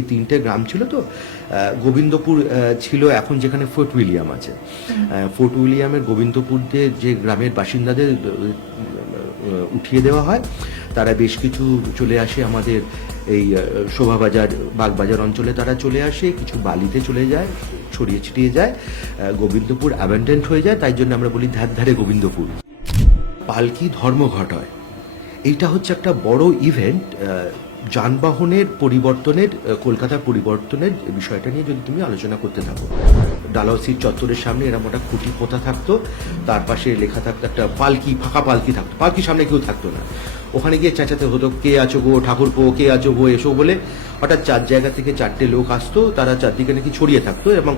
এই তিনটে গ্রাম ছিল তো। গোবিন্দপুর ছিল এখন যেখানে ফোর্ট উইলিয়াম আছে। ফোর্ট উইলিয়ামের গোবিন্দপুরতে যে গ্রামের বাসিন্দাদের উঠিয়ে দেওয়া হয়, তারা বেশ কিছু চলে আসে আমাদের এই শোভাবাজার বাগবাজার অঞ্চলে, তারা চলে আসে, কিছু বালিতে চলে যায়, ছড়িয়ে ছিটিয়ে যায়, গোবিন্দপুর অ্যাবেন্ডেন্ট হয়ে যায়। তাই জন্য আমরা বলি ধার ধারে গোবিন্দপুর। পালকি ধর্মঘট হয়, এইটা হচ্ছে একটা বড় ইভেন্ট। যানবাহনের পরিবর্তনের, কলকাতার পরিবর্তনের বিষয়টা নিয়ে যদি তুমি আলোচনা করতে থাকো, ডালহৌসির চত্বরের সামনে এরকম একটা খুঁটি পোতা থাকতো, তার পাশে লেখা থাকতো একটা পালকি, ফাঁকা পালকি থাকতো, পালকির সামনে কেউ থাকতো না, ওখানে গিয়ে চেঁচাতে হতো, কে আছো গো ঠাকুরপো, কে আছো গো এসো বলে। হঠাৎ চার জায়গা থেকে চারটে লোক আসতো, তারা চারদিকে নাকি ছড়িয়ে থাকতো, এবং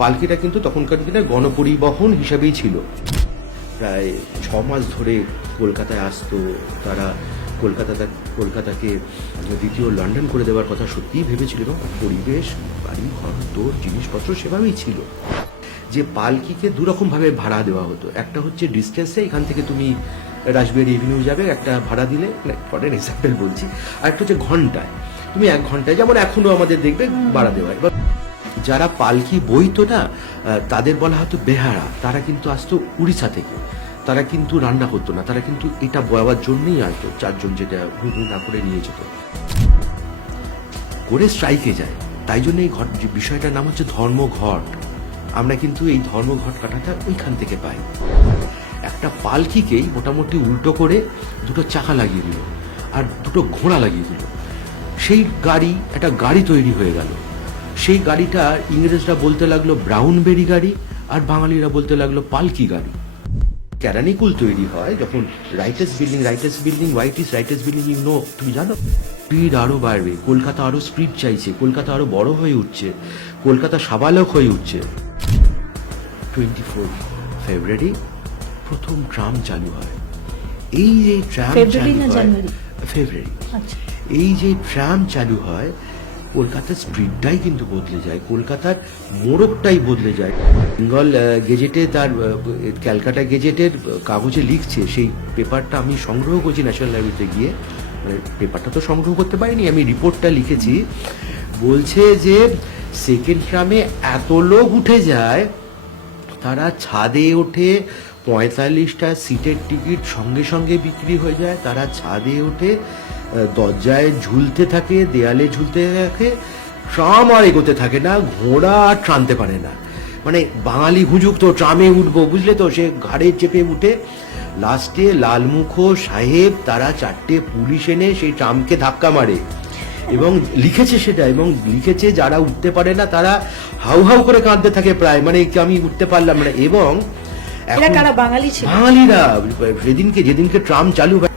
পালকিটা কিন্তু তখনকার দিনে গণপরিবহন হিসাবেই ছিল। প্রায় 6 মাস ধরে কলকাতায় আসতো তারা। কলকাতাকে দ্বিতীয় লন্ডন করে দেওয়ার কথা সত্যিই ভেবেছিল, এবং পরিবেশ, বাড়ি ঘর তোর জিনিসপত্র সেভাবেই ছিল। যে পালকিকে দুরকমভাবে ভাড়া দেওয়া হতো, একটা হচ্ছে ডিস্টেন্সে, এখান থেকে তুমি রাসবিহারী এভিনিউ যাবে, একটা ভাড়া দিলে, ফর এন এক্সাম্পল বলছি, আর একটা হচ্ছে ঘন্টায়, তুমি 1 ঘন্টায়, যেমন এখনো আমাদের দেখবে ভাড়া দেওয়া। এবার যারা পালকি বইতো না, তাদের বলা হতো বেহারা, তারা কিন্তু আসতো উড়িষ্যা থেকে, তারা কিন্তু রান্না করতো না, তারা কিন্তু এটা বয়াবার জন্যই আসতো, 4 জন যেটা হু না করে নিয়ে যেত, করে স্ট্রাইকে যায়। তাই জন্য এই বিষয়টার নাম হচ্ছে ধর্মঘট। আমরা কিন্তু এই ধর্মঘট কাটাটা ওইখান থেকে পাই। একটা পালকিকেই মোটামুটি উল্টো করে 2টো চাকা লাগিয়ে দিল আর 2টো ঘোড়া লাগিয়ে দিল, সেই গাড়ি, একটা গাড়ি তৈরি হয়ে গেল। সেই গাড়িটা ইংরেজরা বলতে লাগলো ব্রাউনবেরি গাড়ি, আর বাঙালিরা বলতে লাগলো পালকি গাড়ি। ক্যারানিকুল তৈরি হয় যখন Writers Building, what is Writers Building, তুমি জানো, স্পিড আরো বাড়বে, কলকাতা আরো স্পিড চাইছে, কলকাতা আরো বড় হয়ে উঠছে, কলকাতা সাবালক হয়ে উঠছে। 24 ফেব্রুয়ারি প্রথম ট্রাম চালু হয়। এই যে ট্রাম চালু হয় ফেব্রুয়ারি, এই যে ট্রাম চালু হয়, কলকাতার স্পিডটাই কিন্তু বদলে যায়, কলকাতার মোড়কটাই বদলে যায়। বেঙ্গল গেজেটে, তার ক্যালকাটা গেজেটের কাগজে লিখছে, সেই পেপারটা আমি সংগ্রহ করছি ন্যাশনাল লাইব্রেরিতে গিয়ে, মানে পেপারটা তো সংগ্রহ করতে পারিনি, আমি রিপোর্টটা লিখেছি। বলছে যে সেকেন্ড ট্রামে এত লোক উঠে যায়, তারা ছাদে ওঠে, 45টা সিটের টিকিট সঙ্গে সঙ্গে বিক্রি হয়ে যায়, তারা ছাদে ওঠে, দরজায় ঝুলতে থাকে, দেয়ালে ঝুলতে থাকে, ট্রাম আর এগোতে থাকে না, ঘোড়া আর টানতে পারে না। মানে বাঙালি হুজুক তো ট্রামে উঠবো, বুঝলে তো, সে ঘাড়ে চেপে উঠে, লাস্টে লালমুখো সাহেব তারা 4টে পুলিশ এনে সেই ট্রামকে ধাক্কা মারে, এবং লিখেছে সেটা, এবং লিখেছে যারা উঠতে পারে না তারা হাউ হাউ করে কাঁদতে থাকে, প্রায় মানে আমি উঠতে পারলাম না। এবং বাঙালিরা যেদিনকে ট্রাম চালু হয়,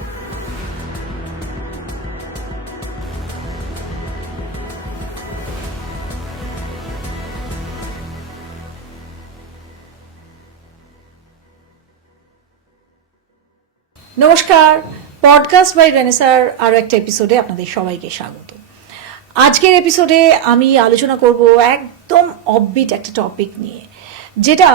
নমস্কার, পডকাস্ট বাই রেনেসার আরো একটা এপিসোডে আপনাদের সবাইকে স্বাগত। আজকের এপিসোডে আমি আলোচনা করব একদম অফবিট একটা টপিক নিয়ে, যেটা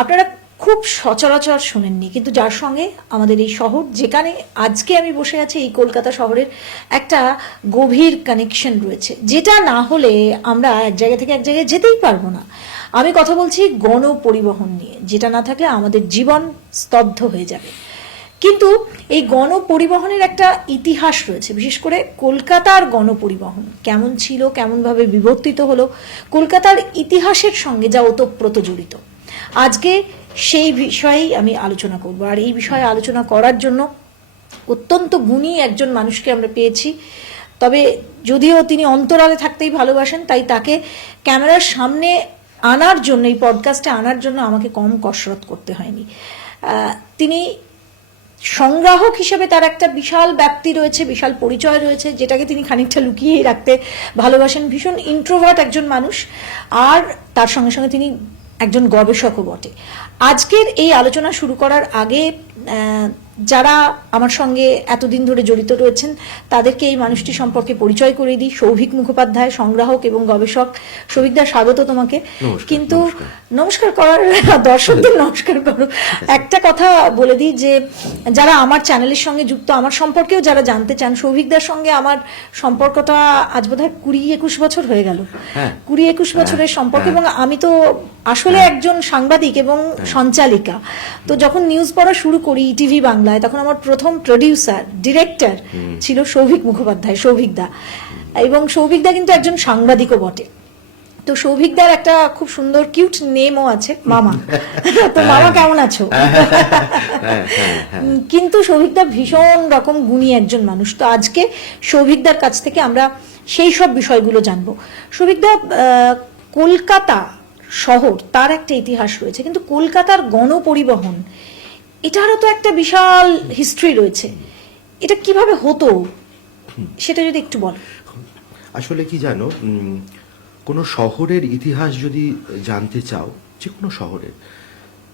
আপনারা খুব সচরাচর শোনেননি, কিন্তু যার সঙ্গে আমাদের এই শহর, যেখানে আজকে আমি বসে আছি, এই কলকাতা শহরের একটা গভীর কানেকশন রয়েছে, যেটা না হলে আমরা এক জায়গা থেকে এক জায়গায় যেতেই পারবো না। আমি কথা বলছি গণপরিবহন নিয়ে, যেটা না থাকলে আমাদের জীবন স্তব্ধ হয়ে যাবে। কিন্তু এই গণপরিবহনের একটা ইতিহাস রয়েছে, বিশেষ করে কলকাতার গণপরিবহন কেমন ছিল, কেমনভাবে বিবর্তিত হলো, কলকাতার ইতিহাসের সঙ্গে যা ওতপ্রোত জড়িত। আজকে সেই বিষয়েই আমি আলোচনা করব, আর এই বিষয়ে আলোচনা করার জন্য অত্যন্ত গুণী একজন মানুষকে আমরা পেয়েছি। তবে যদিও তিনি অন্তরালে থাকতেই ভালোবাসেন, তাই তাকে ক্যামেরার সামনে আনার জন্য, এই পডকাস্টে আনার জন্য আমাকে কম কসরত করতে হয়নি। তিনি সংগ্রাহক হিসেবে তার একটা বিশাল ব্যাপ্তি রয়েছে, বিশাল পরিচয় রয়েছে, যেটাকে তিনি খানিকটা লুকিয়েই রাখতে ভালোবাসেন। ভীষণ ইন্ট্রোভার্ট একজন মানুষ, আর তার সঙ্গে সঙ্গে তিনি একজন গবেষকও বটে। আজকের এই আলোচনা শুরু করার আগে যারা আমার সঙ্গে এতদিন ধরে জড়িত রয়েছেন তাদেরকে এই মানুষটি সম্পর্কে পরিচয় করে দিই। সৌভিক মুখোপাধ্যায়, সংগ্রাহক এবং গবেষক। সৌভিকদা, স্বাগত তোমাকে। নমস্কার, কিন্তু নমস্কার। নমস্কার করার দর্শকদের নমস্কার করো। একটা কথা বলে দিই যে যারা আমার চ্যানেলের সঙ্গে যুক্ত, আমার সম্পর্কেও যারা জানতে চান, সৌভিকদার সঙ্গে আমার সম্পর্কটা আজ বোধহয় 20-21 বছর হয়ে গেল। হ্যাঁ। 20-21 বছরের সম্পর্ক, এবং আমি তো আসলে একজন সাংবাদিক এবং সঞ্চালিকা। তো যখন নিউজ পড়া শুরু করি টিভি বাংলায়, তখন আমার প্রথম প্রডিউসার, ডিরেক্টর ছিল সৌভিক মুখোপাধ্যায়, সৌভিকদা। এবং সৌভিকদা কিন্তু একজন সাংবাদিকও বটে। তো সৌভিকদার একটা খুব সুন্দর কিউট নেমও আছে, মামা। তো মামা কেমন আছো? কিন্তু সৌভিকদা ভীষণ রকম গুণী একজন মানুষ। তো আজকে সৌভিকদার কাছ থেকে আমরা সেই সব বিষয়গুলো জানবো। সৌভিকদা, কলকাতা শহর, তার একটা ইতিহাস রয়েছে, কিন্তু কলকাতার গণপরিবহন, এটারও তো একটা বিশাল হিস্ট্রি রয়েছে। এটা কিভাবে হতো সেটা যদি একটু বল। আসলে কি জানো, কোনো শহরের ইতিহাস যদি জানতে চাও, যে কোনো শহরের,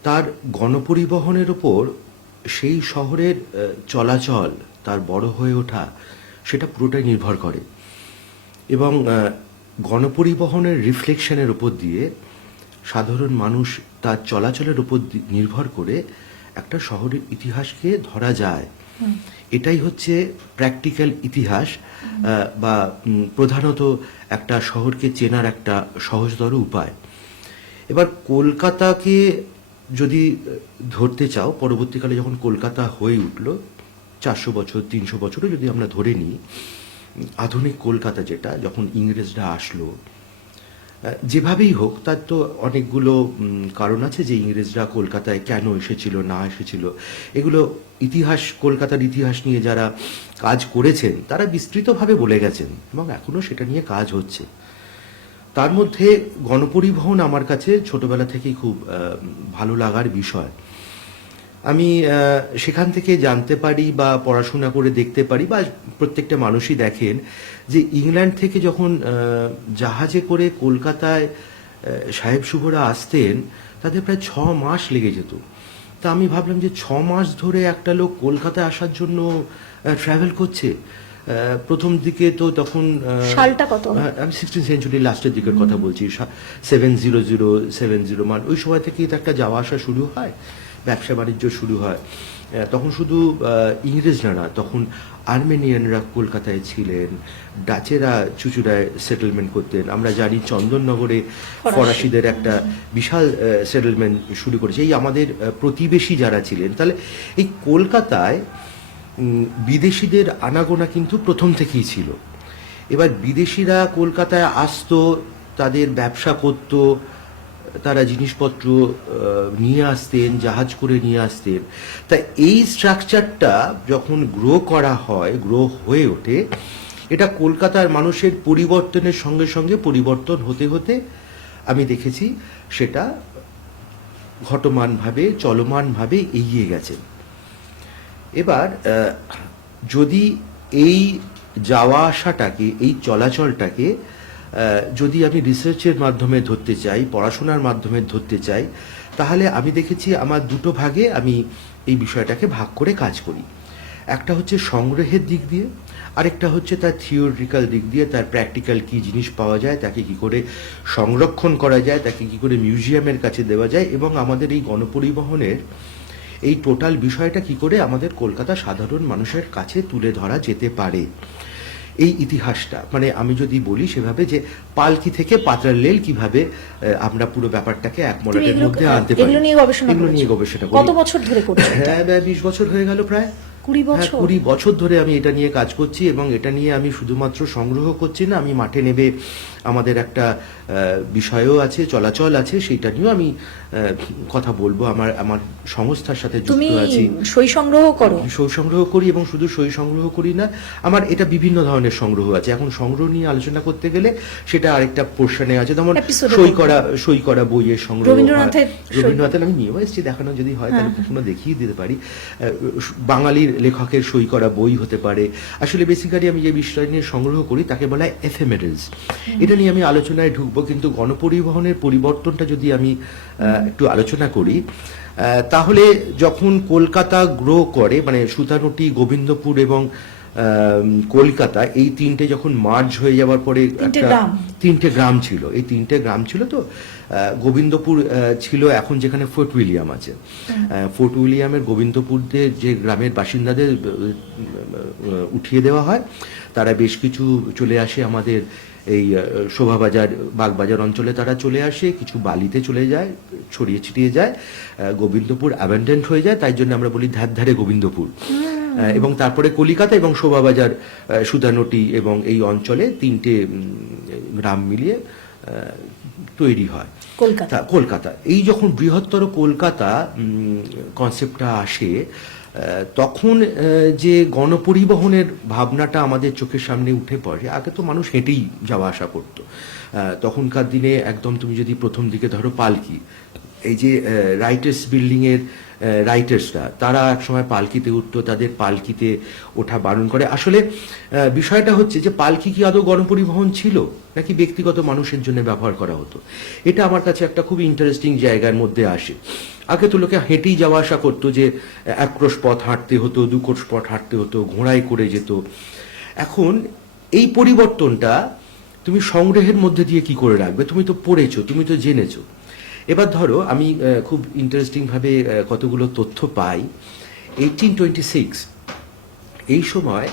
তার গণপরিবহনের উপর সেই শহরের চলাচল, তার বড় হয়ে ওঠা, সেটা পুরোটাই নির্ভর করে। এবং গণপরিবহনের রিফ্লেকশনের উপর দিয়ে সাধারণ মানুষ তার চলাচলের উপর নির্ভর করে একটা শহরের ইতিহাসকে ধরা যায়। এটাই হচ্ছে প্র্যাকটিক্যাল ইতিহাস, বা প্রধানত একটা শহরকে চেনার একটা সহজতর উপায়। এবার কলকাতাকে যদি ধরতে চাও, পরবর্তীকালে যখন কলকাতা হয়ে উঠল, 400 বছর 300 বছরও যদি আমরা ধরে নিই, আধুনিক কলকাতা যেটা, যখন ইংরেজরা আসলো, যেভাবেই হোক, তার তো অনেকগুলো কারণ আছে যে ইংরেজরা কলকাতায় কেন এসেছিল না এসেছিল। এগুলো ইতিহাস, কলকাতার ইতিহাস নিয়ে যারা কাজ করেছেন তারা বিস্তৃতভাবে বলে গেছেন, এবং এখনো সেটা নিয়ে কাজ হচ্ছে। তার মধ্যে গণপরিবহন আমার কাছে ছোটবেলা থেকেই খুব ভালো লাগার বিষয়। আমি সেখান থেকে জানতে পারি বা পড়াশোনা করে দেখতে পারি, বা প্রত্যেকটা মানুষই দেখেন যে ইংল্যান্ড থেকে যখন জাহাজে করে কলকাতায় সাহেব শুভরা আসতেন, তাদের প্রায় 6 মাস লেগে যেত। তা আমি ভাবলাম যে 6 মাস ধরে একটা লোক কলকাতায় আসার জন্য ট্রাভেল করছে। প্রথম দিকে তো তখন সালটা কত? আমি 16th সেঞ্চুরি লাস্টের দিকের কথা বলছি, 700 মান, ওই সময় থেকেই তো একটা যাওয়া আসা শুরু হয়, ব্যবসা বাণিজ্য শুরু হয়। তখন শুধু ইংরেজরা না, তখন আর্মেনিয়ানরা কলকাতায় ছিলেন, ডাচেরা চুচুড়ায় সেটেলমেন্ট করতেন। আমরা জানি চন্দননগরে ফরাসিদের একটা বিশাল সেটেলমেন্ট শুরু করেছে, এই আমাদের প্রতিবেশী যারা ছিলেন। তাহলে এই কলকাতায় বিদেশিদের আনাগোনা কিন্তু প্রথম থেকেই ছিল। এবার বিদেশিরা কলকাতায় আসতো, তাদের ব্যবসা করতো, তারা জিনিসপত্র নিয়ে আসতেন, জাহাজ করে নিয়ে আসতেন। তা এই স্ট্রাকচারটা যখন গ্রো করা হয়, গ্রো হয়ে ওঠে, এটা কলকাতার মানুষের পরিবর্তনের সঙ্গে সঙ্গে পরিবর্তন হতে হতে আমি দেখেছি সেটা ঘটমানভাবে, চলমানভাবে এগিয়ে গেছে। এবার যদি এই যাওয়া আসাটাকে, এই চলাচলটাকে যদি আমি রিসার্চের মাধ্যমে ধরতে চাই, পড়াশোনার মাধ্যমে ধরতে চাই, তাহলে আমি দেখেছি আমার দুটো ভাগে আমি এই বিষয়টাকে ভাগ করে কাজ করি। একটা হচ্ছে সংগ্রহের দিক দিয়ে, আরেকটা হচ্ছে তার থিওরিটিক্যাল দিক দিয়ে, তার প্র্যাকটিক্যাল কি জিনিস পাওয়া যায়, তাকে কি করে সংরক্ষণ করা যায়, তাকে কি করে মিউজিয়ামের কাছে দেওয়া যায়, এবং আমাদের এই গণপরিবহনের এই টোটাল বিষয়টা কি করে আমাদের কলকাতা সাধারণ মানুষের কাছে তুলে ধরা যেতে পারে। এই ইতিহাসটা, মানে আমি যদি বলি সেভাবে, যে পালকি থেকে পাতরার রেল কিভাবে আমরা পুরো ব্যাপারটাকে এক মডেলের মধ্যে আনতে পারি, এগুলো নিয়ে গবেষণা করি। কত বছর ধরে করছো? হ্যাঁ, 20 বছর হয়ে গেল, প্রায় 20 বছর। 20 বছর ধরে আমি এটা নিয়ে কাজ করছি, এবং এটা নিয়ে আমি শুধুমাত্র সংগ্রহ করছি না, আমি মাঠে নেবে আমাদের একটা বিষয়ও আছে, চলাচল আছে, সেইটা নিয়েও আমি কথা বলবো। আমার সংস্থার সাথে যুক্ত আছি। সই সংগ্রহ করো? সই সংগ্রহ করি, এবং শুধু সই সংগ্রহ করি না, আমার এটা বিভিন্ন ধরনের সংগ্রহ আছে। এখন সংগ্রহ নিয়ে আলোচনা করতে গেলে সেটা আরেকটা পোর্শনে আছে, যেমন সই করা বইয়ের সংগ্রহ। রবীন্দ্রনাথের আমি নিয়েও এসেছি, দেখানো যদি হয় তাহলে কখনো দেখিয়ে দিতে পারি। বাঙালির লেখকের সই করা বই হতে পারে। আসলে বেসিক্যালি আমি যে বিষয় নিয়ে সংগ্রহ করি তাকে বলা হয় এফেমেরালস। এটা নিয়ে আমি আলোচনায় ঢুকবো, কিন্তু গণপরিবহনের পরিবর্তনটা যদি আমি একটু আলোচনা করি, তাহলে যখন কলকাতা গ্রো করে, মানে সুতানুটি, গোবিন্দপুর এবং কলকাতা, এই তিনটে যখন মার্জ হয়ে যাওয়ার পরে তিনটে গ্রাম ছিল, এই তিনটে গ্রাম ছিল তো গোবিন্দপুর ছিল এখন যেখানে ফোর্ট উইলিয়াম আছে। ফোর্ট উইলিয়ামের গোবিন্দপুরদের যে গ্রামের বাসিন্দাদের উঠিয়ে দেওয়া হয়, তারা বেশ কিছু চলে আসে আমাদের এই শোভাবাজার, বাগবাজার অঞ্চলে তারা চলে আসে, কিছু বালিতে চলে যায়, ছড়িয়ে ছিটিয়ে যায়, গোবিন্দপুর অ্যাবেন্ডেন্ট হয়ে যায়, তাই জন্য আমরা বলি ধারে গোবিন্দপুর। এবং তারপরে কলিকাতা এবং শোভাবাজার, সুতানুটি এবং এই অঞ্চলে তিনটে গ্রাম মিলিয়ে তৈরি হয় কলকাতা। এই যখন বৃহত্তর কলকাতা কনসেপ্টটা আসে, তখন যে গণপরিবহনের ভাবনাটা আমাদের চোখের সামনে উঠে পড়ে। আগে তো মানুষ হেঁটেই যাওয়া আসা করতো, তখনকার দিনে একদম তুমি যদি প্রথম দিকে ধরো পালকি, এই যে রাইটার্স বিল্ডিংয়ের রাইটার্সরা, তারা একসময় পালকিতে উঠতো, তাদের পালকিতে ওঠা বারণ করে। আসলে বিষয়টা হচ্ছে যে পালকি কি আদৌ গণপরিবহন ছিল নাকি ব্যক্তিগত মানুষের জন্য ব্যবহার করা হতো? এটা আমার কাছে একটা খুব ইন্টারেস্টিং জায়গার মধ্যে আসে। আগে তো লোকে হেঁটেই যাওয়া আসা করতো, যে এক ক্রোশ পথ হাঁটতে হতো, দু ক্রোশ পথ হাঁটতে হতো, ঘোড়ায় করে যেত। এখন এই পরিবর্তনটা তুমি সংগ্রহের মধ্যে দিয়ে কি করে রাখবে? তুমি তো পড়েছো, তুমি তো জেনেছো। এবার ধরো আমি খুব ইন্টারেস্টিং ভাবে কতগুলো তথ্য পাই। 1826 এই সময়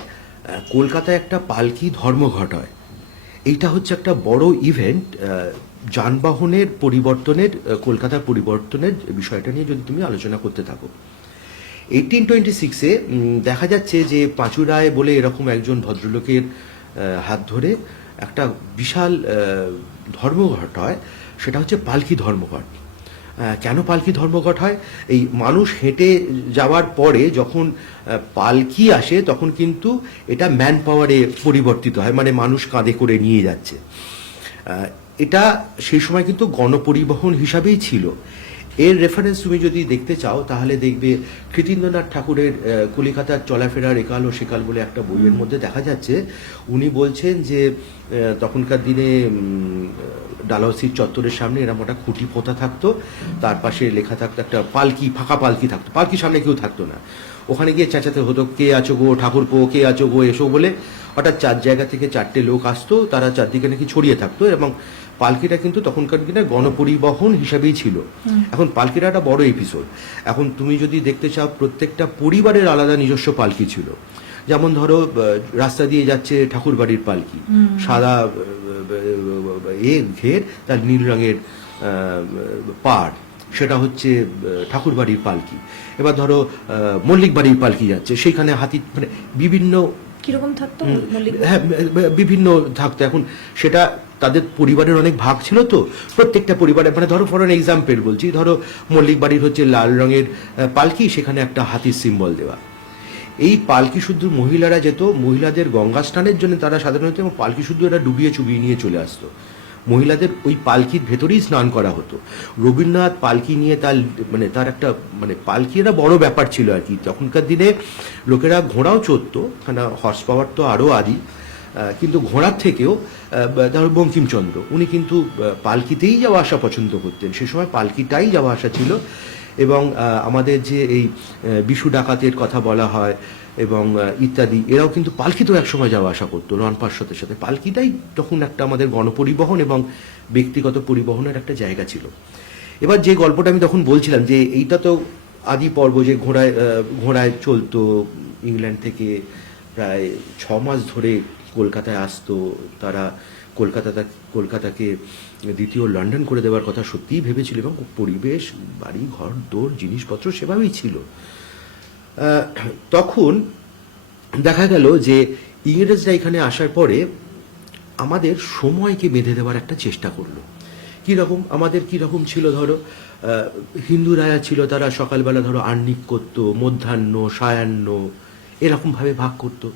কলকাতায় একটা পালকি ধর্মঘট হয়। এইটা হচ্ছে একটা বড় ইভেন্ট, যানবাহনের পরিবর্তনের, কলকাতার পরিবর্তনের বিষয়টা নিয়ে যদি তুমি আলোচনা করতে থাকো। 1826-এ দেখা যাচ্ছে যে পাঁচু রায় বলে এরকম একজন ভদ্রলোকের হাত ধরে একটা বিশাল ধর্মঘট হয়। সেটা হচ্ছে পালকি ধর্মঘট। কেন পালকি ধর্মঘট হয়? এই মানুষ হেঁটে যাওয়ার পরে যখন পালকি আসে, তখন কিন্তু এটা ম্যান পাওয়ারে পরিবর্তিত হয়, মানে মানুষ কাঁধে করে নিয়ে যাচ্ছে। এটা সেই সময় কিন্তু গণপরিবহন হিসাবেই ছিল। এর রেফারেন্স তুমি যদি দেখতে চাও তাহলে দেখবে কৃতীন্দ্রনাথ ঠাকুরের কলিকাতার চলাফেরার একাল ও সেকাল বলে একটা বইয়ের মধ্যে দেখা যাচ্ছে। উনি বলছেন যে তখনকার দিনে ডালহৌসির চত্বরের সামনে এরকম একটা খুঁটি পোঁতা থাকতো, তার পাশে লেখা থাকতো একটা পালকি, ফাঁকা পালকি থাকতো, পালকির সামনে কেউ থাকতো না। ওখানে গিয়ে চেঁচাতে হতো, কে আছো গো ঠাকুরপো, কে আছো গো এসো বলে। হঠাৎ চার জায়গা থেকে চারটে লোক আসতো, তারা চারদিকে নাকি ছড়িয়ে থাকতো, এবং পালকিটা কিন্তু তখনকার দিনে গণপরিবহন হিসাবেই ছিল। এখন পালকিটা একটা বড় এপিসোড। এখন তুমি যদি দেখতে চাও, প্রত্যেকটা পরিবারের আলাদা নিজস্ব পালকি ছিল। যেমন ধরো রাস্তা দিয়ে যাচ্ছে ঠাকুর বাড়ির পালকি, সাদা ঘের, তার নীল রঙের পাড়, সেটা হচ্ছে ঠাকুর বাড়ির পালকি। এবার ধরো মল্লিক বাড়ির পালকি যাচ্ছে, সেইখানে হাতি, মানে বিভিন্ন কিরকম থাকতো, হ্যাঁ বিভিন্ন থাকতো। এখন সেটা তাদের পরিবারের অনেক ভাগ ছিল, তো প্রত্যেকটা পরিবারে, মানে ধরো ফর অ্যান এক্সাম্পল বলছি, ধরো মল্লিক বাড়ির হচ্ছে লাল রঙের পালকি, সেখানে একটা হাতির সিম্বল দেওয়া। এই পালকি শুদ্ধ মহিলারা যেত, মহিলাদের গঙ্গা স্নানের জন্য তারা সাধারণত, এবং পালকি শুদ্ধ এরা ডুবিয়ে চুবিয়ে নিয়ে চলে আসতো। মহিলাদের ওই পালকির ভেতরেই স্নান করা হতো। রবীন্দ্রনাথ পালকি নিয়ে তার একটা পালকি একটা বড় ব্যাপার ছিল আর কি। তখনকার দিনে লোকেরা ঘোড়াও চড়তো, কেন হর্স পাওয়ার তো আরও আদি, কিন্তু ঘোড়ার থেকেও ধরো বঙ্কিমচন্দ্র, উনি কিন্তু পালকিতেই যাওয়া আসা পছন্দ করতেন। সে সময় পালকিটাই যাওয়া আসা ছিল। এবং আমাদের যে এই বিশু ডাকাতের কথা বলা হয় এবং ইত্যাদি, এরাও কিন্তু পালকিতেও একসময় যাওয়া আসা করতো রনপার সাথে সাথে। পালকিটাই তখন একটা আমাদের গণপরিবহন এবং ব্যক্তিগত পরিবহনের একটা জায়গা ছিল। এবার যে গল্পটা আমি তখন বলছিলাম, যে এইটা তো আদি পর্ব, যে ঘোড়ায় চলতো, ইংল্যান্ড থেকে প্রায় 6 মাস ধরে কলকাতায় আসতো তারা। কলকাতাকে দ্বিতীয় লন্ডন করে দেওয়ার কথা সত্যিই ভেবেছিল, এবং পরিবেশ, বাড়ি ঘর দোর জিনিসপত্র সেভাবেই ছিল। তখন দেখা গেল যে ইংরেজরা এখানে আসার পরে আমাদের সময়কে বেঁধে দেওয়ার একটা চেষ্টা করলো। কীরকম আমাদের কীরকম ছিল, ধরো হিন্দু রায়া ছিল, তারা সকালবেলা ধরো আহ্নিক করতো, মধ্যাহ্ন, সায়াহ্ন এরকমভাবে ভাগ করতো।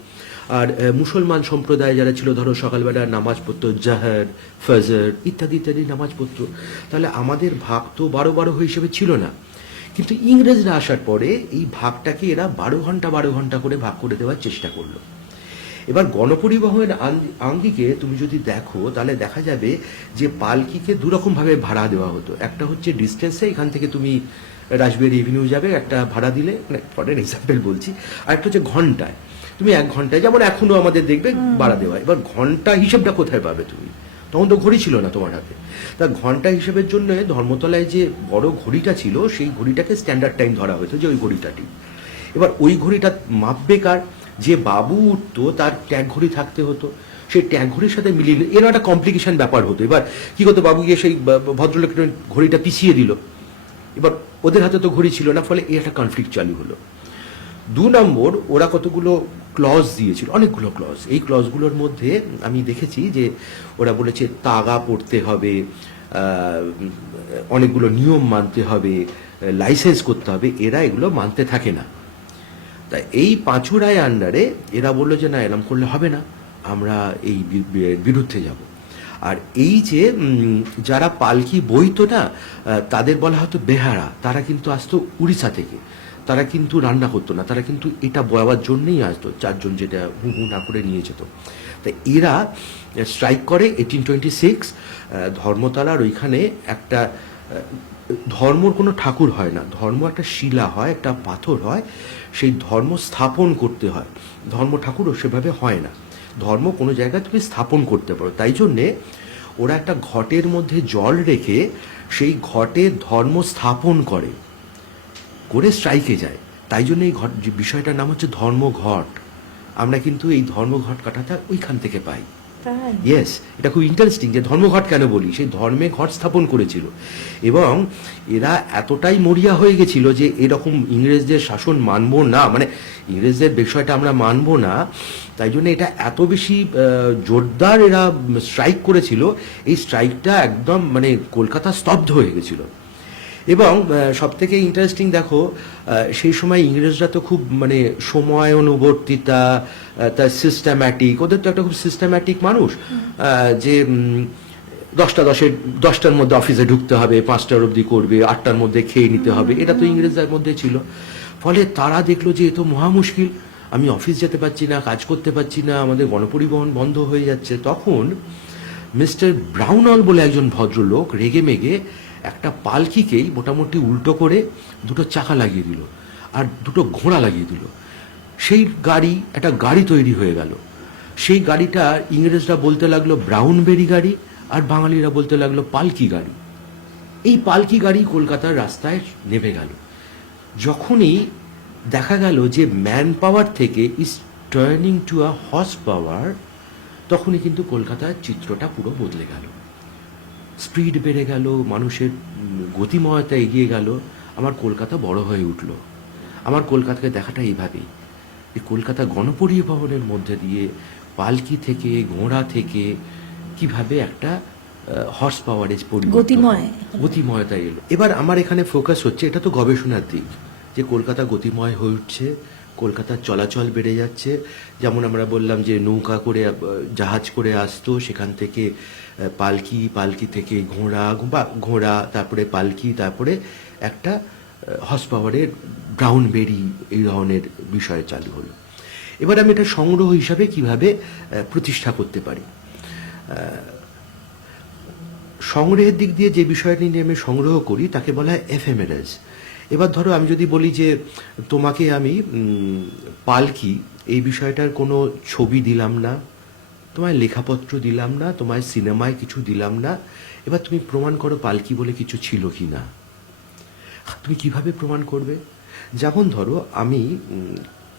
আর মুসলমান সম্প্রদায় যারা ছিল, ধরো সকালবেলা নামাজ পড়তো, জাহর, ফজর ইত্যাদি ইত্যাদি নামাজ পড়তো। তাহলে আমাদের ভাগ তো 12 হিসেবে ছিল না, কিন্তু ইংরেজরা আসার পরে এই ভাগটাকে এরা 12 ঘন্টা করে ভাগ করে দেওয়ার চেষ্টা করলো। এবার গণপরিবহনের আঙ্গিকে তুমি যদি দেখো তাহলে দেখা যাবে যে পালকিকে দুরকমভাবে ভাড়া দেওয়া হতো। একটা হচ্ছে ডিস্টেন্সে, এখান থেকে তুমি রাসবিহারী এভিনিউ যাবে, একটা ভাড়া দিলে, মানে ফরেন এক্সাম্পল বলছি। আর একটা হচ্ছে ঘন্টায়, তুমি 1 ঘন্টায়, যেমন এখনো আমাদের দেখবে ভাড়া দেওয়া। এবার ঘন্টা হিসেবটা কোথায় পাবে তুমি? তখন তো ঘড়ি ছিল না তোমার হাতে। তা ঘন্টা হিসেবের জন্য ধর্মতলায় যে বড় ঘড়িটা ছিল সেই ঘড়িটাকে স্ট্যান্ডার্ড টাইম ধরা হতো, যে ওই ঘড়িটাটি। এবার ওই ঘড়িটা মাপবে কার? যে বাবু উঠতো তার ট্যাগ ঘড়ি থাকতে হতো, সেই ট্যাগ ঘড়ির সাথে মিলিয়ে এর একটা কমপ্লিকেশন ব্যাপার হতো। এবার কি করতো, বাবু গিয়ে সেই ভদ্রলোকের ঘড়িটা পিছিয়ে দিল। এবার ওদের হাতে তো ঘড়ি ছিল না, ফলে এই একটা কনফ্লিক্ট চালু হলো। 2 নম্বর, ওরা কতগুলো ক্লজ দিয়েছিল, অনেকগুলো ক্লজ। এই ক্লজগুলোর মধ্যে আমি দেখেছি যে ওরা বলেছে তাগা পড়তে হবে, অনেকগুলো নিয়ম মানতে হবে, লাইসেন্স করতে হবে। এরা এগুলো মানতে থাকে না। তাই এই পাঁচুড়ায় আন্ডারে এরা বললো যে না, এরম করলে হবে না, আমরা এই বিরুদ্ধে যাব। আর এই যে যারা পালকি বইতো না, তাদের বলা হতো বেহারা। তারা কিন্তু আসতো উড়িষ্যা থেকে, তারা কিন্তু রান্না করতো না, তারা কিন্তু এটা বয়াবার জন্যই আসতো। 4 জন যেটা হু হু না করে নিয়ে যেত। তাই এরা স্ট্রাইক করে 1826। ধর্মতলার ওইখানে একটা, ধর্মর কোনো ঠাকুর হয় না, ধর্ম একটা শিলা হয়, একটা পাথর হয়, সেই ধর্ম স্থাপন করতে হয়। ধর্ম ঠাকুরও সেভাবে হয় না, ধর্ম কোনো জায়গায় তুমি স্থাপন করতে পারো। তাই জন্যে ওরা একটা ঘটের মধ্যে জল রেখে সেই ঘটে ধর্ম স্থাপন করে স্ট্রাইকে যায়। তাই জন্য এই যে বিষয়টার নাম হচ্ছে ধর্মঘট। আমরা কিন্তু এই ধর্মঘট কাটাটা ওইখান থেকে পাই। ইয়েস, এটা খুব ইন্টারেস্টিং যে ধর্মঘট কেন বলি, সেই ধর্মে ঘট স্থাপন করেছিল। এবং এরা এতটাই মরিয়া হয়ে গেছিল যে এরকম ইংরেজদের শাসন মানবো না, মানে ইংরেজদের বিষয়টা আমরা মানবো না। তাই জন্য এটা এত বেশি জোরদার এরা স্ট্রাইক করেছিল, এই স্ট্রাইকটা একদম মানে কলকাতা স্তব্ধ হয়ে গেছিল। এবং সব থেকে ইন্টারেস্টিং দেখো, সেই সময় ইংরেজরা তো খুব মানে সময় অনুবর্তিতা, তার সিস্টেম্যাটিক, ওদের তো একটা খুব সিস্টেম্যাটিক মানুষ, যে 10টার মধ্যে অফিসে ঢুকতে হবে, 5টার অবধি করবে, 8টার মধ্যে খেয়ে নিতে হবে, এটা তো ইংরেজদের মধ্যে ছিল। ফলে তারা দেখলো যে এ তো মহা মুশকিল, আমি অফিস যেতে পারছি না, কাজ করতে পারছি না, আমাদের গণপরিবহন বন্ধ হয়ে যাচ্ছে। তখন মিস্টার ব্রাউনল বলে একজন ভদ্রলোক রেগে মেগে একটা পালকিকেই মোটামুটি উল্টো করে 2টো চাকা লাগিয়ে দিল আর 2টো ঘোড়া লাগিয়ে দিল। সেই গাড়ি, একটা গাড়ি তৈরি হয়ে গেল। সেই গাড়িটা ইংরেজরা বলতে লাগলো ব্রাউনবেরি গাড়ি, আর বাঙালিরা বলতে লাগলো পালকি গাড়ি। এই পালকি গাড়ি কলকাতার রাস্তায় নেমে গেল। যখনই দেখা গেল যে ম্যান পাওয়ার থেকে is turning to a horse power, তখনই কিন্তু কলকাতার চিত্রটা পুরো বদলে গেল। স্পিড বেড়ে গেল, মানুষের গতিময়তা এগিয়ে গেল। আমার কলকাতা বড় হয়ে উঠল। আমার কলকাতাকে দেখাটা এইভাবেই, যে কলকাতা গণপরিবহনের মধ্যে দিয়ে পালকি থেকে, ঘোড়া থেকে কিভাবে একটা হর্স পাওয়ারে গতিময়তা এলো। এবার আমার এখানে ফোকাস হচ্ছে, এটা তো গবেষণার দিক, যে কলকাতা গতিময় হয়ে উঠছে, কলকাতার চলাচল বেড়ে যাচ্ছে। যেমন আমরা বললাম যে নৌকা করে, জাহাজ করে আসতো, সেখান থেকে পালকি, পালকি থেকে ঘোড়া, তারপরে পালকি, তারপরে একটা হর্স পাওয়ারের ব্রাউনবেরি, এই ধরনের বিষয় চালু হলো। এবার আমি এটা সংগ্রহ হিসাবে কিভাবে প্রতিষ্ঠা করতে পারি। সংগ্রহের দিক দিয়ে যে বিষয়টি নিয়ে আমি সংগ্রহ করি তাকে বলা হয় এফেমেরাস। এবার ধরো আমি যদি বলি যে তোমাকে আমি পালকি এই বিষয়টার কোনো ছবি দিলাম না, তোমায় লেখাপত্র দিলাম না, তোমায় সিনেমায় কিছু দিলাম না, এবার তুমি প্রমাণ করো পালকি বলে কিছু ছিল কি না। তুমি কিভাবে প্রমাণ করবে? যেমন ধরো আমি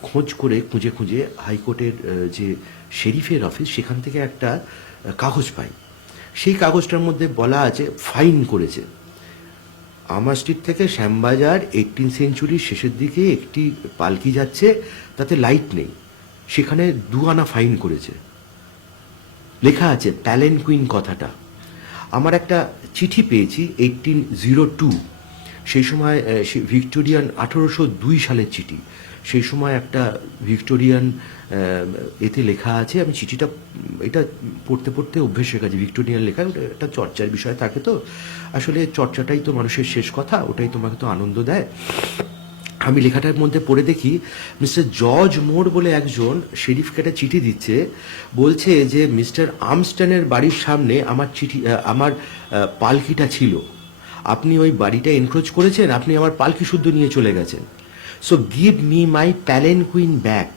খুঁজে খুঁজে হাইকোর্টের যে শেরিফের অফিস, সেখান থেকে একটা কাগজ পাই। সেই কাগজটার মধ্যে বলা আছে ফাইন করেছে। আমার স্ট্রিট থেকে শ্যামবাজার 18 সেঞ্চুরির শেষের দিকে একটি পালকি যাচ্ছে, তাতে লাইট নেই, সেখানে 2 আনা ফাইন করেছে। লেখা আছে প্যালেনকুইন কথাটা। আমার একটা চিঠি পেয়েছি 1802, সেই সময় ভিক্টোরিয়ান 1802 সালের চিঠি। সেই সময় একটা ভিক্টোরিয়ান এতে লেখা আছে, আমি চিঠিটা এটা পড়তে পড়তে অভ্যেস হয়ে গেছে, ভিক্টোরিয়ান লেখা, ওটা একটা চর্চার বিষয় থাকে, তো আসলে চর্চাটাই তো মানুষের শেষ কথা, ওটাই তোমাকে তো আনন্দ দেয়। আমি লেখাটার মধ্যে পড়ে দেখি মিস্টার জর্জ মোর বলে একজন শেরিফকে একটা চিঠি দিচ্ছে, বলছে যে মিস্টার আর্মস্টনের বাড়ির সামনে আমার পালকিটা ছিল, আপনি ওই বাড়িটা এনক্রোচ করেছেন, আপনি আমার পালকি শুদ্ধ নিয়ে চলে গেছেন, so give me my palanquin back.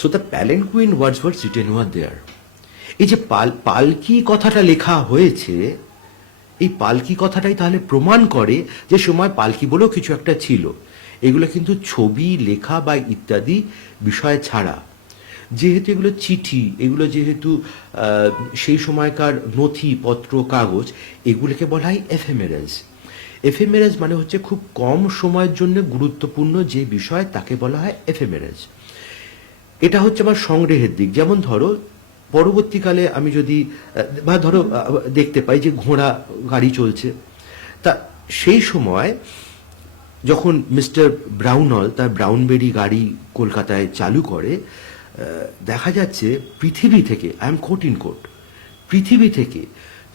So the palanquin words were written were there. এই যে পালকি কথাটা লেখা হয়েছে, এই পালকি কথাটাই তাহলে প্রমাণ করে যে সময় পালকি বলেও কিছু একটা ছিল। এগুলো কিন্তু ছবি, লেখা বা ইত্যাদি বিষয় ছাড়া, যেহেতু এগুলো চিঠি, এগুলো যেহেতু সেই সময়কার নথিপত্র, কাগজ, এগুলোকে বলা হয় এফেমেরাস। এফেমেরাস মানে হচ্ছে খুব কম সময়ের জন্য গুরুত্বপূর্ণ যে বিষয়, তাকে বলা হয় এফেমেরাস। এটা হচ্ছে আমার সংগ্রহের দিক। যেমন ধরো পরবর্তীকালে আমি যদি বা ধরো দেখতে পাই যে ঘোড়া গাড়ি চলছে, তা সেই সময় যখন মিস্টার ব্রাউনল তার ব্রাউনবেরি গাড়ি কলকাতায় চালু করে, দেখা যাচ্ছে পৃথিবী থেকে, I am quote unquote, পৃথিবী থেকে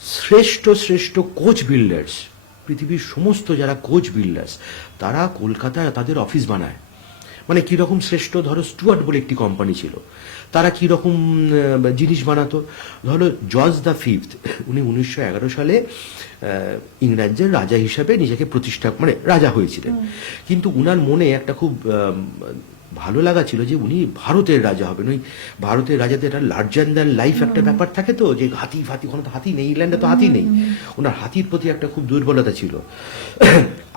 শ্রেষ্ঠ শ্রেষ্ঠ কোচ বিল্ডার্স, পৃথিবীর সমস্ত যারা কোচ বিল্ডার্স, তারা কলকাতায় তাদের অফিস বানায়। মানে কীরকম শ্রেষ্ঠ, ধরো স্টুয়ার্ট বলে একটি কোম্পানি ছিল, তারা কীরকম জিনিস বানাতো। ধরো জর্জ দ্য ফিফথ, উনি 1911 সালে ইংরেজের রাজা হিসাবে নিজেকে প্রতিষ্ঠা, মানে রাজা হয়েছিলেন, কিন্তু উনার মনে একটা খুব ভালো লাগা ছিল যে উনি ভারতের রাজা হবেন। ওই ভারতের রাজাদের একটা লার্জার দ্যান লাইফ একটা ব্যাপার থাকে, তো যে হাতি ফাতি, ওখানে তো হাতি নেই, ইংল্যান্ডে তো হাতি নেই, ওনার হাতির প্রতি একটা খুব দুর্বলতা ছিল।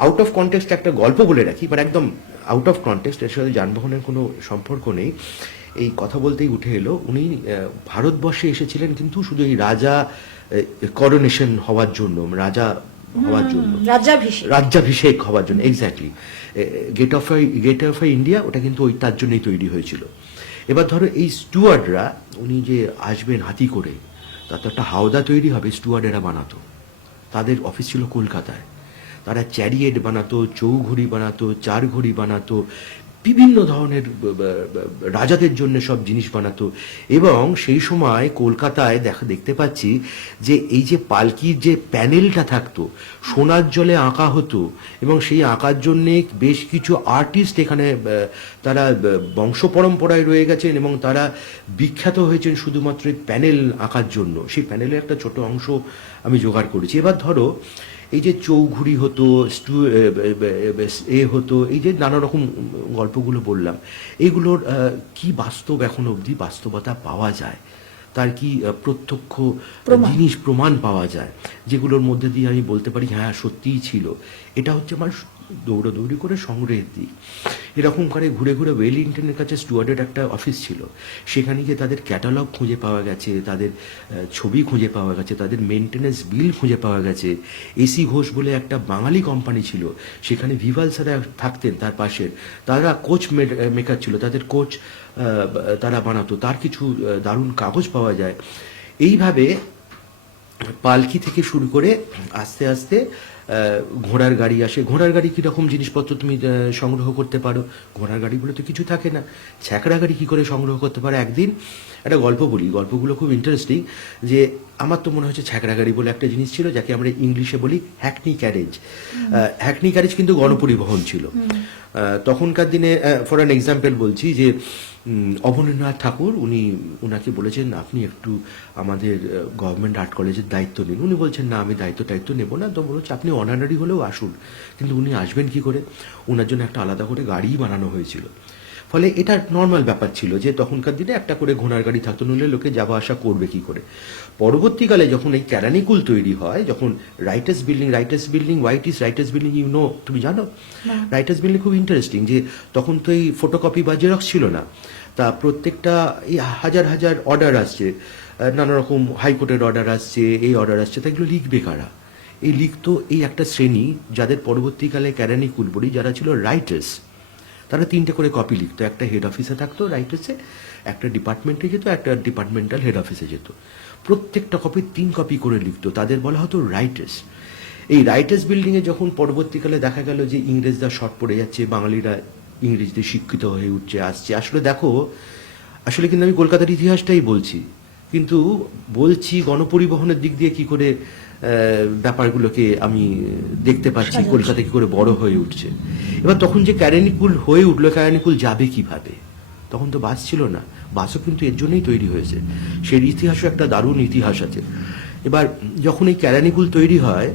আউট অফ কনটেক্সট একটা গল্প বলে রাখি, মানে একদম আউট অফ কনটেক্সট, এর সাথে যানবাহনের কোনো সম্পর্ক নেই, এই কথা বলতেই উঠে এলো। উনি ভারতবর্ষে এসেছিলেন কিন্তু শুধু এই রাজা করোনেশন হওয়ার জন্য, রাজা হওয়ার জন্য, রাজ্যাভিষেক হওয়ার জন্য, এক্স্যাক্টলি। গেট অফ ইন্ডিয়া, ওটা কিন্তু ওই তার জন্যই তৈরি হয়েছিল। এবার ধরো এই স্টুয়ার্ডরা, উনি যে আসবেন হাতি করে, তার তো একটা হাওদা তৈরি হবে, স্টুয়ার্ডেরা বানাতো, তাদের অফিস ছিল কলকাতায়, তারা চ্যারিয়েট বানাতো, চৌঘড়ি বানাতো, চারঘড়ি বানাতো, বিভিন্ন ধরনের রাজাদের জন্য সব জিনিস বানাতো। এবং সেই সময় কলকাতায় দেখতে পাচ্ছি যে এই যে পালকির যে প্যানেলটা থাকতো, সোনার জলে আঁকা হতো, এবং সেই আঁকার জন্যে বেশ কিছু আর্টিস্ট এখানে তারা বংশ পরম্পরায় রয়ে গেছেন, এবং তারা বিখ্যাত হয়েছেন শুধুমাত্র প্যানেল আঁকার জন্য। সেই প্যানেলের একটা ছোট অংশ আমি জোগাড় করেছি। এবার ধরো এই যে চৌঘুড়ি হতো, হতো, এই যে নানা রকম গল্পগুলো বললাম, এগুলোর কি বাস্তব এখন অবধি বাস্তবতা পাওয়া যায়, তার কি প্রত্যক্ষ জিনিস প্রমাণ পাওয়া যায়, যেগুলোর মধ্যে দিয়ে আমি বলতে পারি হ্যাঁ সত্যিই ছিল। এটা হচ্ছে আমার দৌড়াদৌড়ি করে সংগ্রহের দিক। এরকম করে ঘুরে ঘুরে ওয়েলিংটনের কাছে স্টুয়ার্ডের একটা অফিস ছিল, সেখানে গিয়ে তাদের ক্যাটালগ খুঁজে পাওয়া গেছে, তাদের ছবি খুঁজে পাওয়া গেছে, তাদের মেনটেন্যান্স বিল খুঁজে পাওয়া গেছে। এসি ঘোষ বলে একটা বাঙালি কোম্পানি ছিল, সেখানে ভিভাল স্যারা থাকতেন তার পাশের, তারা কোচ মেকার ছিল, তাদের কোচ তারা বানাতো, তার কিছু দারুণ কাগজ পাওয়া যায়। এইভাবে পালকি থেকে শুরু করে আস্তে আস্তে ঘোড়ার গাড়ি আসে। ঘোড়ার গাড়ি কীরকম জিনিসপত্র তুমি সংগ্রহ করতে পারো, ঘোড়ার গাড়ি বলে তো কিছু থাকে না, ছ্যাঁকড়া গাড়ি কী করে সংগ্রহ করতে পারো। একদিন একটা গল্প বলি, গল্পগুলো খুব ইন্টারেস্টিং। যে আমার তো মনে হচ্ছে ছ্যাঁকড়া গাড়ি বলে একটা জিনিস ছিল, যাকে আমরা ইংলিশে বলি হ্যাকনি ক্যারেজ। হ্যাকনি ক্যারেজ কিন্তু গণপরিবহন ছিল তখনকার দিনে। ফর অ্যান এক্সাম্পল বলছি যে অবনীন্দ্রনাথ ঠাকুর, উনাকে বলেছেন আপনি একটু আমাদের গভর্নমেন্ট আর্ট কলেজের দায়িত্ব নিন। উনি বলছেন না, আমি দায়িত্ব নেব না। তো বলছে আপনি অনারারি হলেও আসুন। কিন্তু উনি আসবেন কি করে, ওনার জন্য একটা আলাদা করে গাড়িই বানানো হয়েছিল। ফলে এটা নর্মাল ব্যাপার ছিল যে তখনকার দিনে একটা করে ঘোড়ার গাড়ি থাকতো, নইলে লোকে যাওয়া আসা করবে কি করে। পরবর্তীকালে যখন এই ক্যারানিকুল তৈরি হয়, যখন Writers Building, what is Writers Building, তুমি জানো রাইটার্স বিল্ডিং খুব ইন্টারেস্টিং। যে তখন তো এই ফটোকপি বা জেরক্স ছিল না, তা প্রত্যেকটা এই হাজার হাজার অর্ডার আসছে, নানা রকম হাইকোর্টের অর্ডার আসছে, এই অর্ডার আসছে, তা এগুলো লিখবে কারা? এই লিখতো এই একটা শ্রেণী, যাদের পরবর্তীকালে ক্যারানিকুল বলি, যারা ছিল রাইটার্স। তারা 3টে করে কপি লিখতো, একটা হেড অফিসে থাকতো রাইটার্সে, একটা ডিপার্টমেন্টে যেত, একটা ডিপার্টমেন্টাল হেড অফিসে যেত। প্রত্যেকটা কপি 3 কপি করে লিখতো, তাদের বলা হতো রাইটার্স। এই রাইটার্স বিল্ডিংয়ে যখন পরবর্তীকালে দেখা গেল যে ইংরেজরা শর্ট পড়ে যাচ্ছে, বাঙালিরা ইংরেজিতে শিক্ষিত হয়ে উঠছে আসছে। আসলে দেখো, আসলে কিন্তু আমি কলকাতার ইতিহাসটাই বলছি, কিন্তু বলছি গণপরিবহনের দিক দিয়ে কি করে ব্যাপারগুলোকে আমি দেখতে পাচ্ছি, সাজাচ্ছি। কলকাতা কি করে বড় হয়ে উঠছে। এবার তখন যে ক্যানিকুল হয়ে উঠলো, ক্যানিকুল যাবে কিভাবে? তখন তো বাস ছিল না, বাসও কিন্তু এর জন্যই তৈরি হয়েছে, সেই ইতিহাসও একটা দারুণ ইতিহাস আছে। এবার যখন এই ক্যারানিকুল তৈরি হয়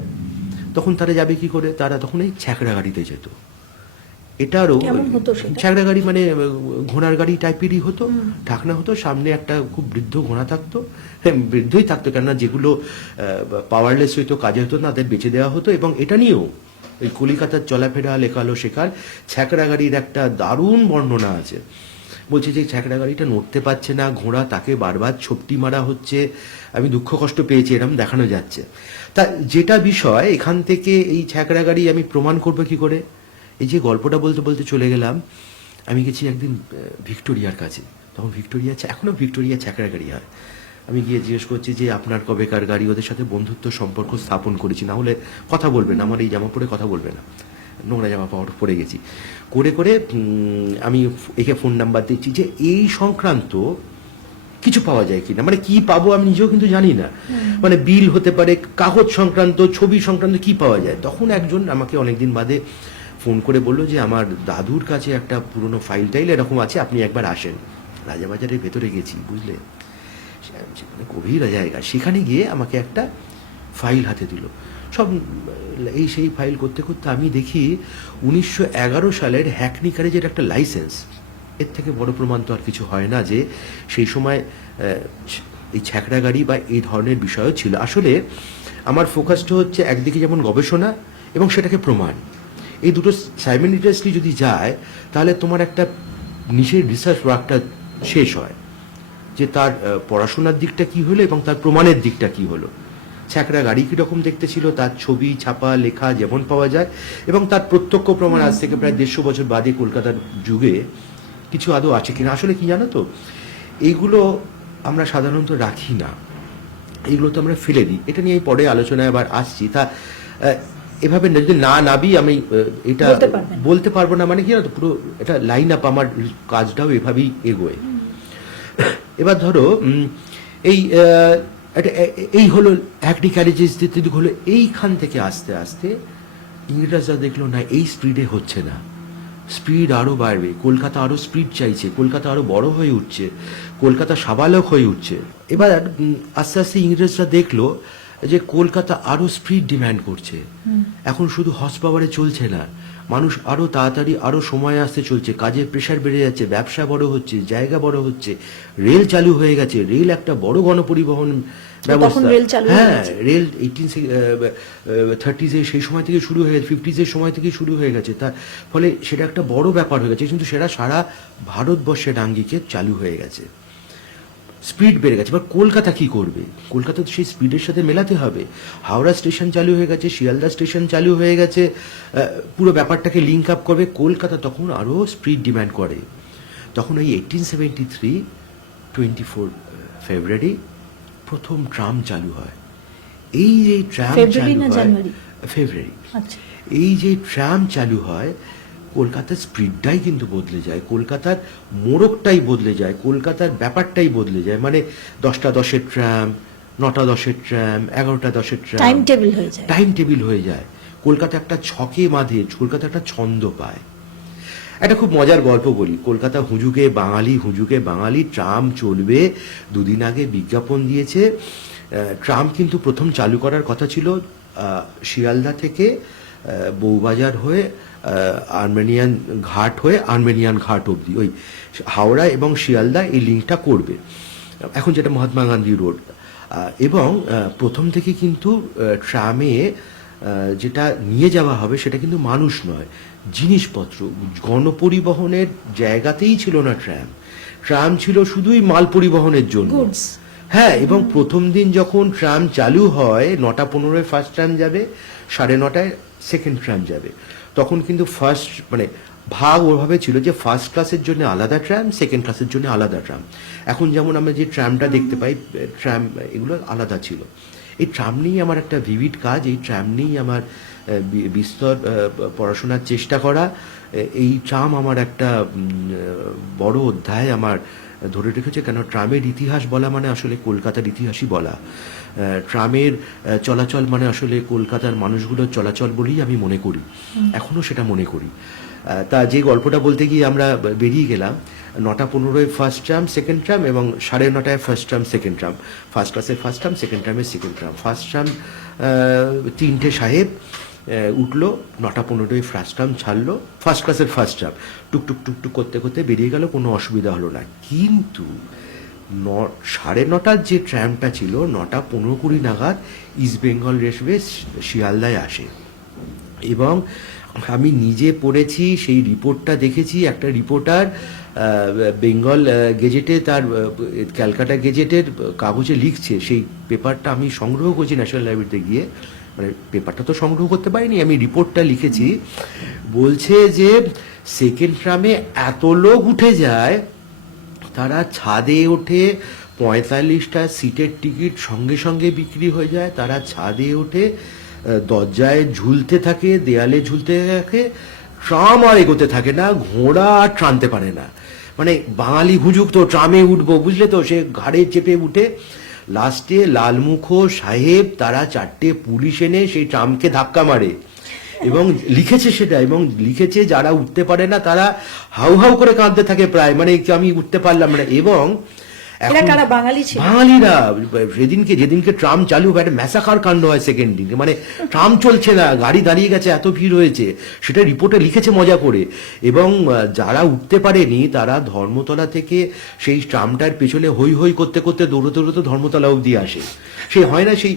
তখন তারা যাবে কি করে? তারা তখন এই ছ্যাঁকড়া গাড়িতে যেত। এটারও কেমন হতো সেটা? ছ্যাঁকড়া গাড়ি মানে ঘোড়ার গাড়ি টাইপেরই হতো, ঢাকনা হতো, সামনে একটা খুব বৃদ্ধ ঘোড়া থাকতো, হ্যাঁ বৃদ্ধই থাকতো, কেননা যেগুলো পাওয়ারলেস হইতো, কাজে হতো না, তাদের বেঁচে দেওয়া হতো। এবং এটা নিয়েও এই কলিকাতার চলাফেরা লেখালো শেখার ছ্যাঁকড়া গাড়ির একটা দারুণ বর্ণনা আছে। বলছে যে ছ্যাঁকড়া গাড়িটা নড়তে পারছে না, ঘোড়া তাকে বারবার ছোপটি মারা হচ্ছে, আমি দুঃখ কষ্ট পেয়েছি, এরকম দেখানো যাচ্ছে। তা যেটা বিষয়, এখান থেকে এই ছ্যাঁকড়া গাড়ি আমি প্রমাণ করবো কি করে? এই যে গল্পটা বলতে বলতে চলে গেলাম, আমি গেছি একদিন ভিক্টোরিয়ার কাছে, তখন ভিক্টোরিয়া এখনো ভিক্টোরিয়া ছ্যাঁকড়া গাড়ি হয়। আমি গিয়ে জিজ্ঞেস করছি যে আপনার কবেকার গাড়ি? ওদের সাথে বন্ধুত্ব সম্পর্ক স্থাপন করেছি, না হলে কথা বলবে না, আমার এই জামা পরে কথা বলবে না, নোংরা জামা পরে গেছি করে করে। আমি একে ফোন নাম্বার দিচ্ছি যে এই সংক্রান্ত কিছু পাওয়া যায় কিনা, মানে কি পাবো আমি নিজেও কিন্তু জানি না, মানে বিল হতে পারে, কাগজ সংক্রান্ত, ছবি সংক্রান্ত কি পাওয়া যায়। তখন একজন আমাকে অনেকদিন বাদে ফোন করে বললো যে আমার দাদুর কাছে একটা পুরনো ফাইল টাইল এরকম আছে, আপনি একবার আসেন। রাজাবাজারের ভেতরে গেছি, বুঝলে, সেখানে গভীর জায়গা, সেখানে গিয়ে আমাকে একটা ফাইল হাতে দিল। সব এই সেই ফাইল করতে করতে আমি দেখি 1911 সালের হ্যাকনি ক্যারেজের একটা লাইসেন্স। এর থেকে বড় প্রমাণ তো আর কিছু হয় না যে সেই সময় এই ছ্যাঁকড়া গাড়ি বা এই ধরনের বিষয়ও ছিল। আসলে আমার ফোকাসটা হচ্ছে একদিকে যেমন গবেষণা এবং সেটাকে প্রমাণ, এই দুটো সাইমেন্টাসলি যদি যায় তাহলে তোমার একটা নিচের রিসার্চ ওয়ার্কটা শেষ হয়, যে তার পড়াশোনার দিকটা কি হলো এবং তার প্রমাণের দিকটা কি হলো। ছ্যাঁকড়া গাড়ি কীরকম দেখতে ছিল, তার ছবি ছাপা লেখা যেমন পাওয়া যায়, এবং তার প্রত্যক্ষ প্রমাণ আজ থেকে প্রায় 150 বছর বাদে কলকাতার যুগে কিছু আদৌ আছে কিনা। আসলে কি জানো তো, এইগুলো আমরা সাধারণত রাখি না, এইগুলো তো আমরা ফেলে দিই। এটা নিয়ে পরে আলোচনায় আবার আসছি। তা এভাবে যদি না নাবি আমি এটা বলতে পারবো না, মানে কি জানো তো, পুরো এটা লাইন আপ, আমার কাজটাও এভাবেই এগোয়। এবার ধরো এই হলো হ্যাকনি ক্যারেজেস হলো, এইখান থেকে আস্তে আস্তে ইংরেজরা দেখলো না এই স্পিডে হচ্ছে না, স্পিড আরও বাড়বে, কলকাতা আরও স্পিড চাইছে, কলকাতা আরও বড় হয়ে উঠছে, কলকাতা সাবালক হয়ে উঠছে। এবার আস্তে আস্তে ইংরেজরা দেখলো যে কলকাতা আরও স্পিড ডিম্যান্ড করছে, এখন শুধু হর্স পাওয়ারে চলছে না, মানুষ আরও তাড়াতাড়ি আরও সময় আসতে চলছে, কাজের প্রেশার বেড়ে যাচ্ছে, ব্যবসা বড় হচ্ছে, জায়গা বড় হচ্ছে, রেল চালু হয়ে গেছে, রেল একটা বড় গণপরিবহন ব্যবস্থা। হ্যাঁ, রেল 1830s সেই সময় থেকে শুরু হয়ে গেছে, 50s সময় থেকে শুরু হয়ে গেছে, তার ফলে সেটা একটা বড় ব্যাপার হয়ে গেছে, কিন্তু সেটা সারা ভারতবর্ষের আঙ্গিকে চালু হয়ে গেছে, স্পিড বেড়ে গেছে। এবার কলকাতা কি করবে? কলকাতা তো সেই স্পিডের সাথে মেলাতে হবে। হাওড়া স্টেশন চালু হয়ে গেছে, শিয়ালদা স্টেশন চালু হয়ে গেছে, পুরো ব্যাপারটাকে লিঙ্ক আপ করবে। কলকাতা তখন আরও স্পিড ডিম্যান্ড করে। তখন ওই 1873 24 ফেব্রুয়ারি প্রথম ট্রাম চালু হয়। এই যে ট্রাম চালু হয় ফেব্রুয়ারি, এই যে ট্রাম চালু হয়, কলকাতার স্পিডটাই কিন্তু বদলে যায়, কলকাতার মোড়কটাই বদলে যায়, কলকাতার ব্যাপারটাই বদলে যায়। মানে 10টা 10-এর ট্রাম, 9টা 10-এর ট্রাম, 11টা 10-এর ট্রাম, টাইম টেবিল হয়ে যায়। কলকাতা একটা ছকে বাঁধে, কলকাতা একটা ছন্দ পায়। একটা খুব মজার গল্প বলি। কলকাতা হুজুগে বাঙালি ট্রাম চলবে, দুদিন আগে বিজ্ঞাপন দিয়েছে। ট্রাম কিন্তু প্রথম চালু করার কথা ছিল শিয়ালদা থেকে বউবাজার হয়ে আর্মেনিয়ান ঘাট অবধি, ওই হাওড়া এবং শিয়ালদা এই লিঙ্কটা করবে, এখন যেটা মহাত্মা গান্ধী রোড। এবং প্রথম থেকে কিন্তু ট্রামে যেটা নিয়ে যাওয়া হবে সেটা কিন্তু মানুষ নয়, জিনিসপত্র। গণপরিবহনের জায়গাতেই ছিল না ট্রাম, ট্রাম ছিল শুধুই মাল পরিবহনের জন্য। হ্যাঁ, এবং প্রথম দিন যখন ট্রাম চালু হয় 9টা 15-এ ফার্স্ট ট্রাম যাবে, 9:30 সেকেন্ড ট্রাম যাবে। তখন কিন্তু ফার্স্ট মানে ভাগ ওভাবে ছিল যে ফার্স্ট ক্লাসের জন্য আলাদা ট্রাম, সেকেন্ড ক্লাসের জন্য আলাদা ট্রাম। এখন যেমন আমরা যে ট্রামটা দেখতে পাই, ট্রাম এগুলো আলাদা ছিল। এই ট্রাম নিয়েই আমার একটা ভিভিড কাজ, এই ট্রাম নিয়েই আমার বিস্তর পড়াশোনার চেষ্টা করা, এই ট্রাম আমার একটা বড় অধ্যায় আমার ধরে রেখেছে। কেন ট্রামের ইতিহাস বলা মানে আসলে কলকাতার ইতিহাসই বলা। ট্রামের চলাচল মানে আসলে কলকাতার মানুষগুলোর চলাচল বলেই আমি মনে করি, এখনও সেটা মনে করি। তা যে গল্পটা বলতে গিয়ে আমরা বেরিয়ে গেলাম, 9:15 ফার্স্ট ট্রাম, সেকেন্ড ট্রাম এবং 9:30 first tram, second tram, first ক্লাসের ফার্স্ট ট্রাম, সেকেন্ড ট্রামের সেকেন্ড ট্রাম। ফার্স্ট ট্রাম 3টে সাহেব উঠলো, 9:15 ফার্স্ট ট্রাম ছাড়লো, ফার্স্ট ক্লাসের ফার্স্ট ট্রাম টুকটুক টুকটুক করতে করতে বেরিয়ে গেল, কোনো অসুবিধা হলো না। কিন্তু 9:30 যে ট্রামটা ছিল 9:15 নাগাদ ইস্ট বেঙ্গল রেলওয়ে শিয়ালদায় আসে এবং আমি নিজে পড়েছি, সেই রিপোর্টটা দেখেছি। একটা রিপোর্টার বেঙ্গল গেজেটে তার ক্যালকাটা গেজেটের কাগজে লিখছে, সেই পেপারটা আমি সংগ্রহ করছি ন্যাশনাল লাইব্রেরিতে গিয়ে, মানে পেপারটা তো সংগ্রহ করতে পারিনি, আমি রিপোর্টটা লিখেছি। বলছে যে সেকেন্ড ট্রামে এত লোক উঠে যায়, তারা ছাদে ওঠে, 45টা সিটের টিকিট সঙ্গে সঙ্গে বিক্রি হয়ে যায়, তারা ছাদে ওঠে, দরজায় ঝুলতে থাকে, দেয়ালে ঝুলতে থাকে, ট্রাম আর এগোতে থাকে না, ঘোড়া আর টানতে পারে না। মানে বাঙালি হুজুক তো ট্রামে উঠবো, বুঝলে তো, সে ঘাড়ে চেপে উঠে লাস্টে লালমুখো সাহেব তারা 4টে পুলিশ এনে সেই ট্রামকে ধাক্কা মারে এবং লিখেছে সেটা, এবং লিখেছে যারা উঠতে পারে না তারা হাউ হাউ করে কাঁদতে থাকে প্রায়, মানে আমি উঠতে পারলাম না। এবং বাঙালিরা যেদিনকে ট্রাম চালু হয় একটা ম্যাসাকার কাণ্ড হয় সেকেন্ড দিন, মানে ট্রাম চলছে না, গাড়ি দাঁড়িয়ে গেছে, এত ভিড় হয়েছে, সেটা রিপোর্টে লিখেছে মজা করে। এবং যারা উঠতে পারেনি তারা ধর্মতলা থেকে সেই ট্রামটার পেছনে হই হই করতে করতে দৌড়তে দৌড়তে ধর্মতলা অব্দি আসে। সে হয় না সেই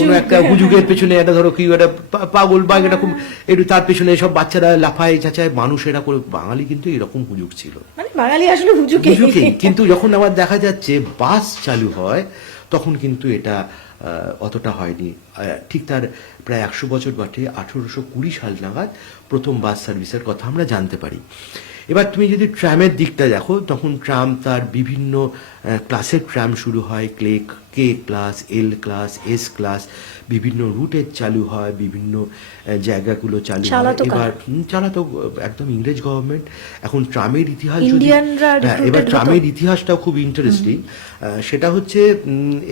কোনো একটা হুজুগের পেছনে একটা ধরো কি একটা পাগল বা এরকম একটু, তার পেছনে সব বাচ্চারা লাফায় চাচায়, মানুষেরা করে। বাঙালি কিন্তু এরকম হুজুগ ছিল, মানে বাঙালি আসলে হুজুগে। কিন্তু যখন আবার দেখা যাচ্ছে বাস চালু হয় তখন কিন্তু এটা অতটা হয়নি। ঠিক তার প্রায় 100 বছর বাটে 1820 সাল নাগাদ প্রথম বাস সার্ভিসের কথা আমরা জানতে পারি। এবার তুমি যদি ট্রামের দিকটা দেখো, তখন ট্রাম তার বিভিন্ন ক্লাসের ট্রাম শুরু হয়, কে ক্লাস, এল ক্লাস, এস ক্লাস, বিভিন্ন রুটের চালু হয়, বিভিন্ন জায়গাগুলো চালু হয়। এবার চালাতো একদম ইংরেজ গভর্নমেন্ট। এখন ট্রামের ইতিহাস যদি, এবার ট্রামের ইতিহাসটাও খুব ইন্টারেস্টিং। সেটা হচ্ছে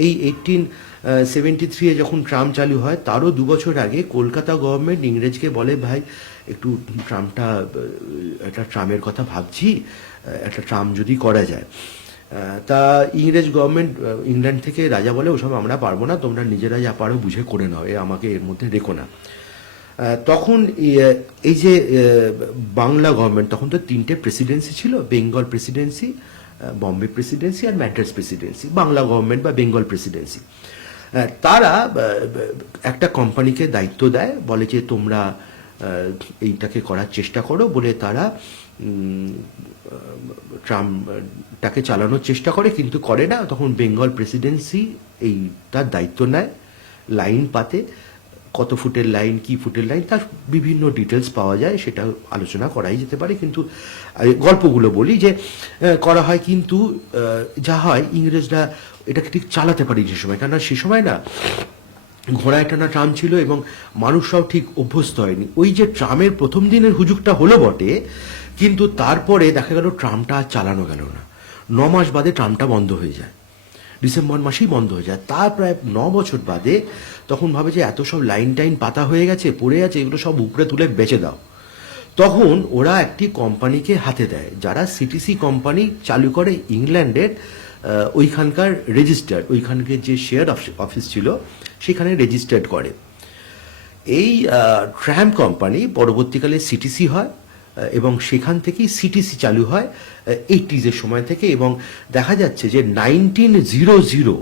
এই 1873 যখন ট্রাম চালু হয়, তারও 2 বছর আগে কলকাতা গভর্নমেন্ট ইংরেজকে বলে, ভাই একটু একটা ট্রামের কথা ভাবছি, একটা ট্রাম যদি করা যায়। তা ইংরেজ গভর্নমেন্ট, ইংল্যান্ড থেকে রাজা বলে, ওসব আমরা পারবো না, তোমরা নিজেরা যা পারো বুঝে করে নাও, আমাকে এর মধ্যে রেখো না। তখন এই যে বাংলা গভর্নমেন্ট, তখন তো 3টে প্রেসিডেন্সি ছিল, বেঙ্গল প্রেসিডেন্সি, বম্বে প্রেসিডেন্সি আর ম্যাড্রাস প্রেসিডেন্সি, বাংলা গভর্নমেন্ট বা বেঙ্গল প্রেসিডেন্সি। তারা একটা কোম্পানিকে দায়িত্ব দেয়, বলে যে তোমরা এইটাকে করার চেষ্টা করো, বলে তারা ট্রামটাকে চালানোর চেষ্টা করে, কিন্তু করে না। তখন বেঙ্গল প্রেসিডেন্সি তার দায়িত্ব নেয়, লাইন পাতে, কত ফুটের লাইন, কি ফুটের লাইন, তার বিভিন্ন ডিটেলস পাওয়া যায়, সেটা আলোচনা করাই যেতে পারে। কিন্তু গল্পগুলো বলি যে করা হয়, কিন্তু যা হয় ইংরেজরা এটাকে ঠিক চালাতে পারি যে সময়, কেননা সে সময় না ঘোড়ায় টানা ট্রাম ছিল এবং মানুষরাও ঠিক অভ্যস্ত হয়নি। ওই যে ট্রামের প্রথম দিনের হুজুগটা হলো বটে, কিন্তু তারপরে দেখা গেল ট্রামটা আর চালানো গেল না। 9 মাস বাদে ট্রামটা বন্ধ হয়ে যায়, ডিসেম্বর মাসেই বন্ধ হয়ে যায়। তার প্রায় 9 বছর বাদে তখন ভাবে যে এত সব লাইন টাইন পাতা হয়ে গেছে, পড়ে আছে, এগুলো সব উপরে তুলে বেচে দাও। তখন ওরা একটি কোম্পানিকে হাতে দেয়, যারা সিটিসি কোম্পানি চালু করে ইংল্যান্ডের, ওইখানকার রেজিস্টার্ড, ওইখানকার যে শেয়ার অফিস ছিল সেখানে রেজিস্টার্ড করে। এই ট্রাম কোম্পানি পরবর্তীকালে সিটিসি হয় এবং সেখান থেকেই সিটিসি চালু হয় 80s সময় থেকে, এবং দেখা যাচ্ছে যে 1900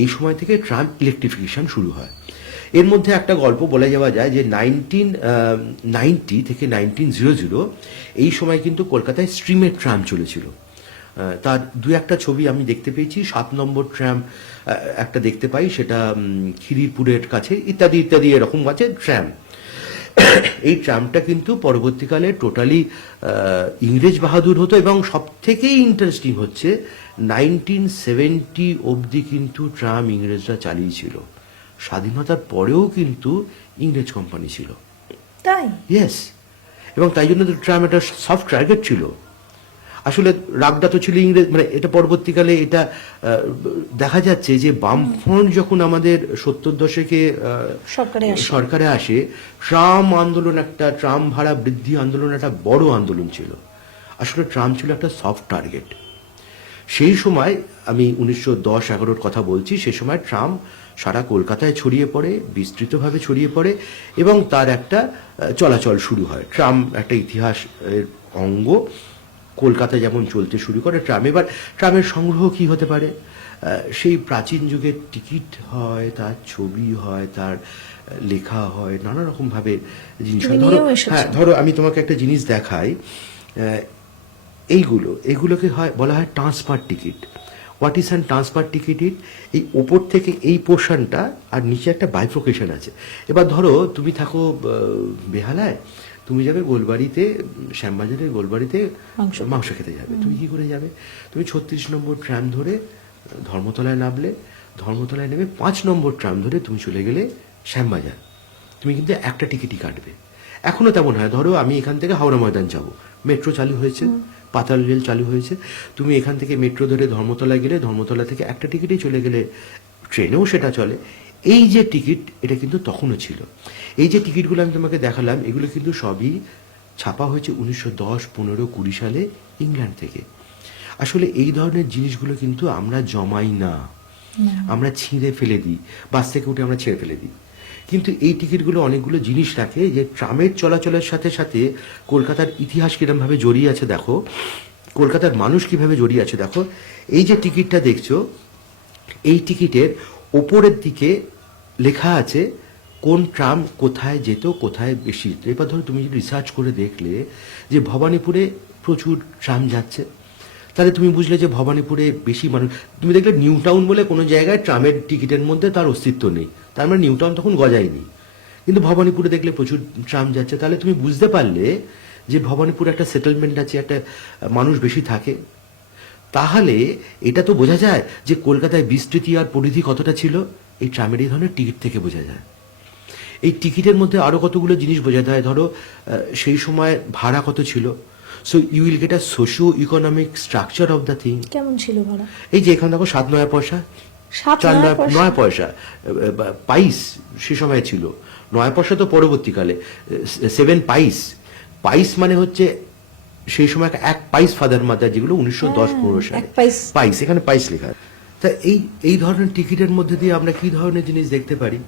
এই সময় থেকে ট্রাম ইলেকট্রিফিকেশন শুরু হয়। এর মধ্যে একটা গল্প বলে যাওয়া যায় যে 1990 থেকে 1900 এই সময় কিন্তু কলকাতায় স্ট্রিমের ট্রাম চলেছিল। তার 2-1টা ছবি আমি দেখতে পেয়েছি। 7 নম্বর ট্রাম একটা দেখতে পাই, সেটা খিদিরপুরের কাছে, ইত্যাদি ইত্যাদি এরকম আছে ট্রাম। এই ট্রামটা কিন্তু পরবর্তীকালে টোটালি ইংরেজ বাহাদুর হতো, এবং সব থেকেই ইন্টারেস্টিং হচ্ছে 1970 অবধি কিন্তু ট্রাম ইংরেজরা চালিয়েছিল। স্বাধীনতার পরেও কিন্তু ইংরেজ কোম্পানি ছিল। তাই ইয়েস, এবং তাই জন্য তো ট্রাম একটা সফট টার্গেট ছিল। আসলে রাগটা তো ছিল ইংরেজ, মানে এটা পরবর্তীকালে এটা দেখা যাচ্ছে যে বামফ্রন্ট যখন আমাদের 70 দশকে সরকারে আসে, ট্রাম আন্দোলন, একটা ট্রাম ভাড়া বৃদ্ধি আন্দোলন একটা বড় আন্দোলন ছিল। আসলে ট্রাম ছিল একটা সফট টার্গেট। সেই সময় আমি 1910-11 কথা বলছি, সেই সময় ট্রাম সারা কলকাতায় ছড়িয়ে পড়ে, বিস্তৃতভাবে ছড়িয়ে পড়ে, এবং তার একটা চলাচল শুরু হয়। ট্রাম একটা ইতিহাসের অঙ্গ, কলকাতায় যেমন চলতে শুরু করে ট্রাম। এবার ট্রামের সংগ্রহ কি হতে পারে? সেই প্রাচীন যুগের টিকিট হয়, তার ছবি হয়, তার লেখা হয়, নানা রকম ভাবে জিনিস হয়। ধরো আমি তোমাকে একটা জিনিস দেখাই, এইগুলোকে বলা হয় transfer ticket. What is an transfer ticket? এই ওপর থেকে এই পোর্শনটা, আর নিচে একটা বাইফোকেশন আছে। এবার ধরো তুমি থাকো বেহালায়, তুমি যাবে গোলবাড়িতে, শ্যামবাজারের গোলবাড়িতে মাংস খেতে যাবে। তুমি কি করে যাবে? তুমি 36 নম্বর ট্রাম ধরে ধর্মতলায় নামলে, ধর্মতলায় নেমে 5 নম্বর ট্রাম ধরে তুমি চলে গেলে শ্যামবাজার। তুমি কিন্তু একটা টিকিটই কাটবে। এখনো তেমন হয়। ধরো আমি এখান থেকে হাওড়া ময়দান যাব, মেট্রো চালু হয়েছে, পাতাল রেল চালু হয়েছে, তুমি এখান থেকে মেট্রো ধরে ধর্মতলায় গেলে, ধর্মতলা থেকে একটা টিকিটই চলে গেলে, ট্রেনেও সেটা চলে। এই যে টিকিট, এটা কিন্তু তখনও ছিল। এই যে টিকিটগুলো আমি তোমাকে দেখালাম, এগুলো কিন্তু সবই ছাপা হয়েছে 1910, 15, 20 সালে ইংল্যান্ড থেকে। আসলে এই ধরনের জিনিসগুলো কিন্তু আমরা জমাই না, আমরা ছিঁড়ে ফেলে দিই, বাস থেকে উঠে আমরা ছেড়ে ফেলে দিই। কিন্তু এই টিকিটগুলো অনেকগুলো জিনিস রাখে, যে ট্রামের চলাচলের সাথে সাথে কলকাতার ইতিহাস কিরমভাবে জড়িয়ে আছে দেখো, কলকাতার মানুষ কিভাবে জড়িয়ে আছে দেখো। এই যে টিকিটটা দেখছো, এই টিকিটের ওপরের দিকে লেখা আছে কোন ট্রাম কোথায় যেত, কোথায় বেশি। এবার ধরো তুমি যদি রিসার্চ করে দেখলে যে ভবানীপুরে প্রচুর ট্রাম যাচ্ছে, তাহলে তুমি বুঝলে যে ভবানীপুরে বেশি মানুষ। তুমি দেখলে নিউ টাউন বলে কোনো জায়গায় ট্রামের টিকিটের মধ্যে তার অস্তিত্ব নেই, তার মানে নিউ টাউন তখন গজায়নি। কিন্তু ভবানীপুরে দেখলে প্রচুর ট্রাম যাচ্ছে, তাহলে তুমি বুঝতে পারলে যে ভবানীপুরে একটা সেটেলমেন্ট আছে, একটা মানুষ বেশি থাকে। তাহলে এটা তো বোঝা যায় যে কলকাতায় বিস্তৃতি আর পরিধি কতটা ছিল, এই ট্রামের এই ধরনের টিকিট থেকে বোঝা যায়। এই টিকিটের মধ্যে আরো কতগুলো জিনিস বোঝা যায়। ধরো সেই সময় ভাড়া কত ছিল। So you will get a socio economic structure of the thing. কেমন ছিল ভাড়া? এই যে এখানে দেখো 7-9 পয়সা, 9 পয়সা পাইস সে সময় ছিল। 9 পয়সা তো পরবর্তীকালে 7 পাইস। পাইস মানে হচ্ছে সেই সময় এক পাইস ফাদার মাদার, যেগুলো 1910-15 সালে পাইস, এখানে পাইস লেখা। তা এই ধরনের টিকিটের মধ্যে দিয়ে আমরা কি ধরনের জিনিস দেখতে পারি?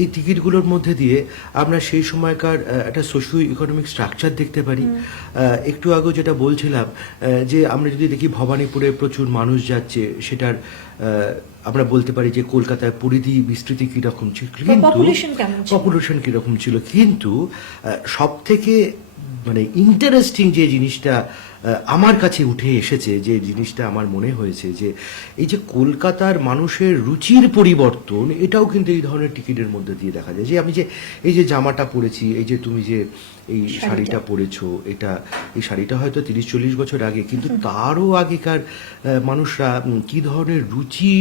এই টিকিটগুলোর মধ্যে দিয়ে আমরা সেই সময়কার একটা সোশিও ইকোনমিক স্ট্রাকচার দেখতে পারি। একটু আগে যেটা বলছিলাম, যে আমরা যদি দেখি ভবানীপুরে প্রচুর মানুষ যাচ্ছে, সেটার আমরা বলতে পারি যে কলকাতায় পরিধি বিস্তৃতি কিরকম ছিল, কিন্তু পপুলেশন কিরকম ছিল। কিন্তু সব থেকে মানে ইন্টারেস্টিং যে জিনিসটা আমার কাছে উঠে এসেছে, যে জিনিসটা আমার মনে হয়েছে, যে এই যে কলকাতার মানুষের রুচির পরিবর্তন, এটাও কিন্তু এই ধরনের টিকিটের মধ্যে দিয়ে দেখা যায়। যে আমি যে এই যে জামাটা পরেছি, এই যে তুমি যে এই শাড়িটা পরেছো, এই শাড়িটা হয়তো 30-40 বছর আগে, কিন্তু তারও আগেকার মানুষরা কি ধরনের রুচি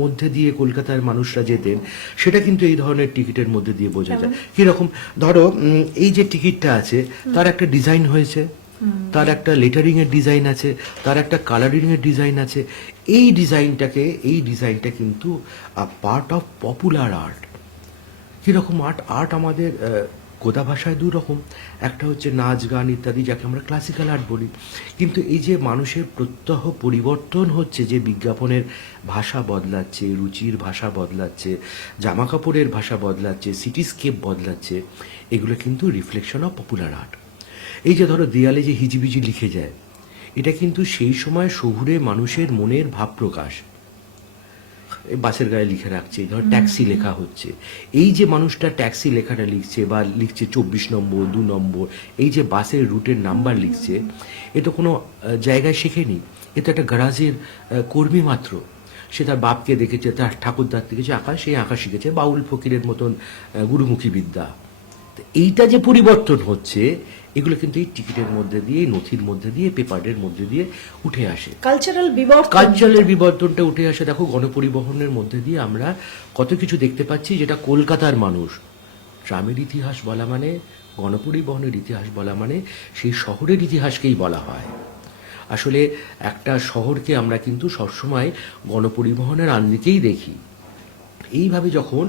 মধ্যে দিয়ে কলকাতার মানুষরা যেতেন, সেটা কিন্তু এই ধরনের টিকিটের মধ্যে দিয়ে বোঝা যায়। কিরকম? ধরো এই যে টিকিটটা আছে, তার একটা ডিজাইন হয়েছে, তার একটা লেটারিং এর ডিজাইন আছে, তার একটা কালারিং এর ডিজাইন আছে। এই ডিজাইনটা কিন্তু পার্ট অফ পপুলার আর্ট। কিরকম আর্ট আমাদের গোদা ভাষায় 2 রকম, একটা হচ্ছে নাচ গান ইত্যাদি, যাকে আমরা ক্লাসিক্যাল আর্ট বলি। কিন্তু এই যে মানুষের প্রত্যহ পরিবর্তন হচ্ছে, যে বিজ্ঞাপনের ভাষা বদলাচ্ছে, রুচির ভাষা বদলাচ্ছে, জামা কাপড়ের ভাষা বদলাচ্ছে, সিটিস্কেপ বদলাচ্ছে, এগুলো কিন্তু রিফ্লেকশন অফ পপুলার আর্ট। এই যে ধরো দেয়ালে যে হিজিবিজি লিখে যায়, এটা কিন্তু সেই সময় শহুরে মানুষের মনের ভাব প্রকাশ। বাসের গায়ে লিখে রাখছে, ধর ট্যাক্সি লেখা হচ্ছে, এই যে মানুষটা ট্যাক্সি লেখাটা লিখছে, বা লিখছে 24 নম্বর 2 নম্বর, এই যে বাসের রুটের নাম্বার লিখছে, এ তো কোনো জায়গায় শেখেনি, এ তো একটা গ্যারাজের কর্মী মাত্র। সে তার বাপকে দেখেছে, তার ঠাকুরদার দেখেছে আঁকা, সেই আঁকা শিখেছে, বাউল ফকিরের মতন গুরুমুখী বিদ্যা। তো এইটা যে পরিবর্তন হচ্ছে এগুলো কিন্তু এই টিকিটের মধ্যে দিয়ে, নথির মধ্যে দিয়ে, পেপারের মধ্যে দিয়ে উঠে আসে। কালচারাল বিবর্তনটা উঠে আসে। দেখো, গণপরিবহনের মধ্যে দিয়ে আমরা কত কিছু দেখতে পাচ্ছি যেটা কলকাতার মানুষ, ট্রামের ইতিহাস বলা মানে, গণপরিবহনের ইতিহাস বলা মানে সেই শহরের ইতিহাসকেই বলা হয়। আসলে একটা শহরকে আমরা কিন্তু সবসময় গণপরিবহনের আঙ্গিকেই দেখি। এইভাবে যখন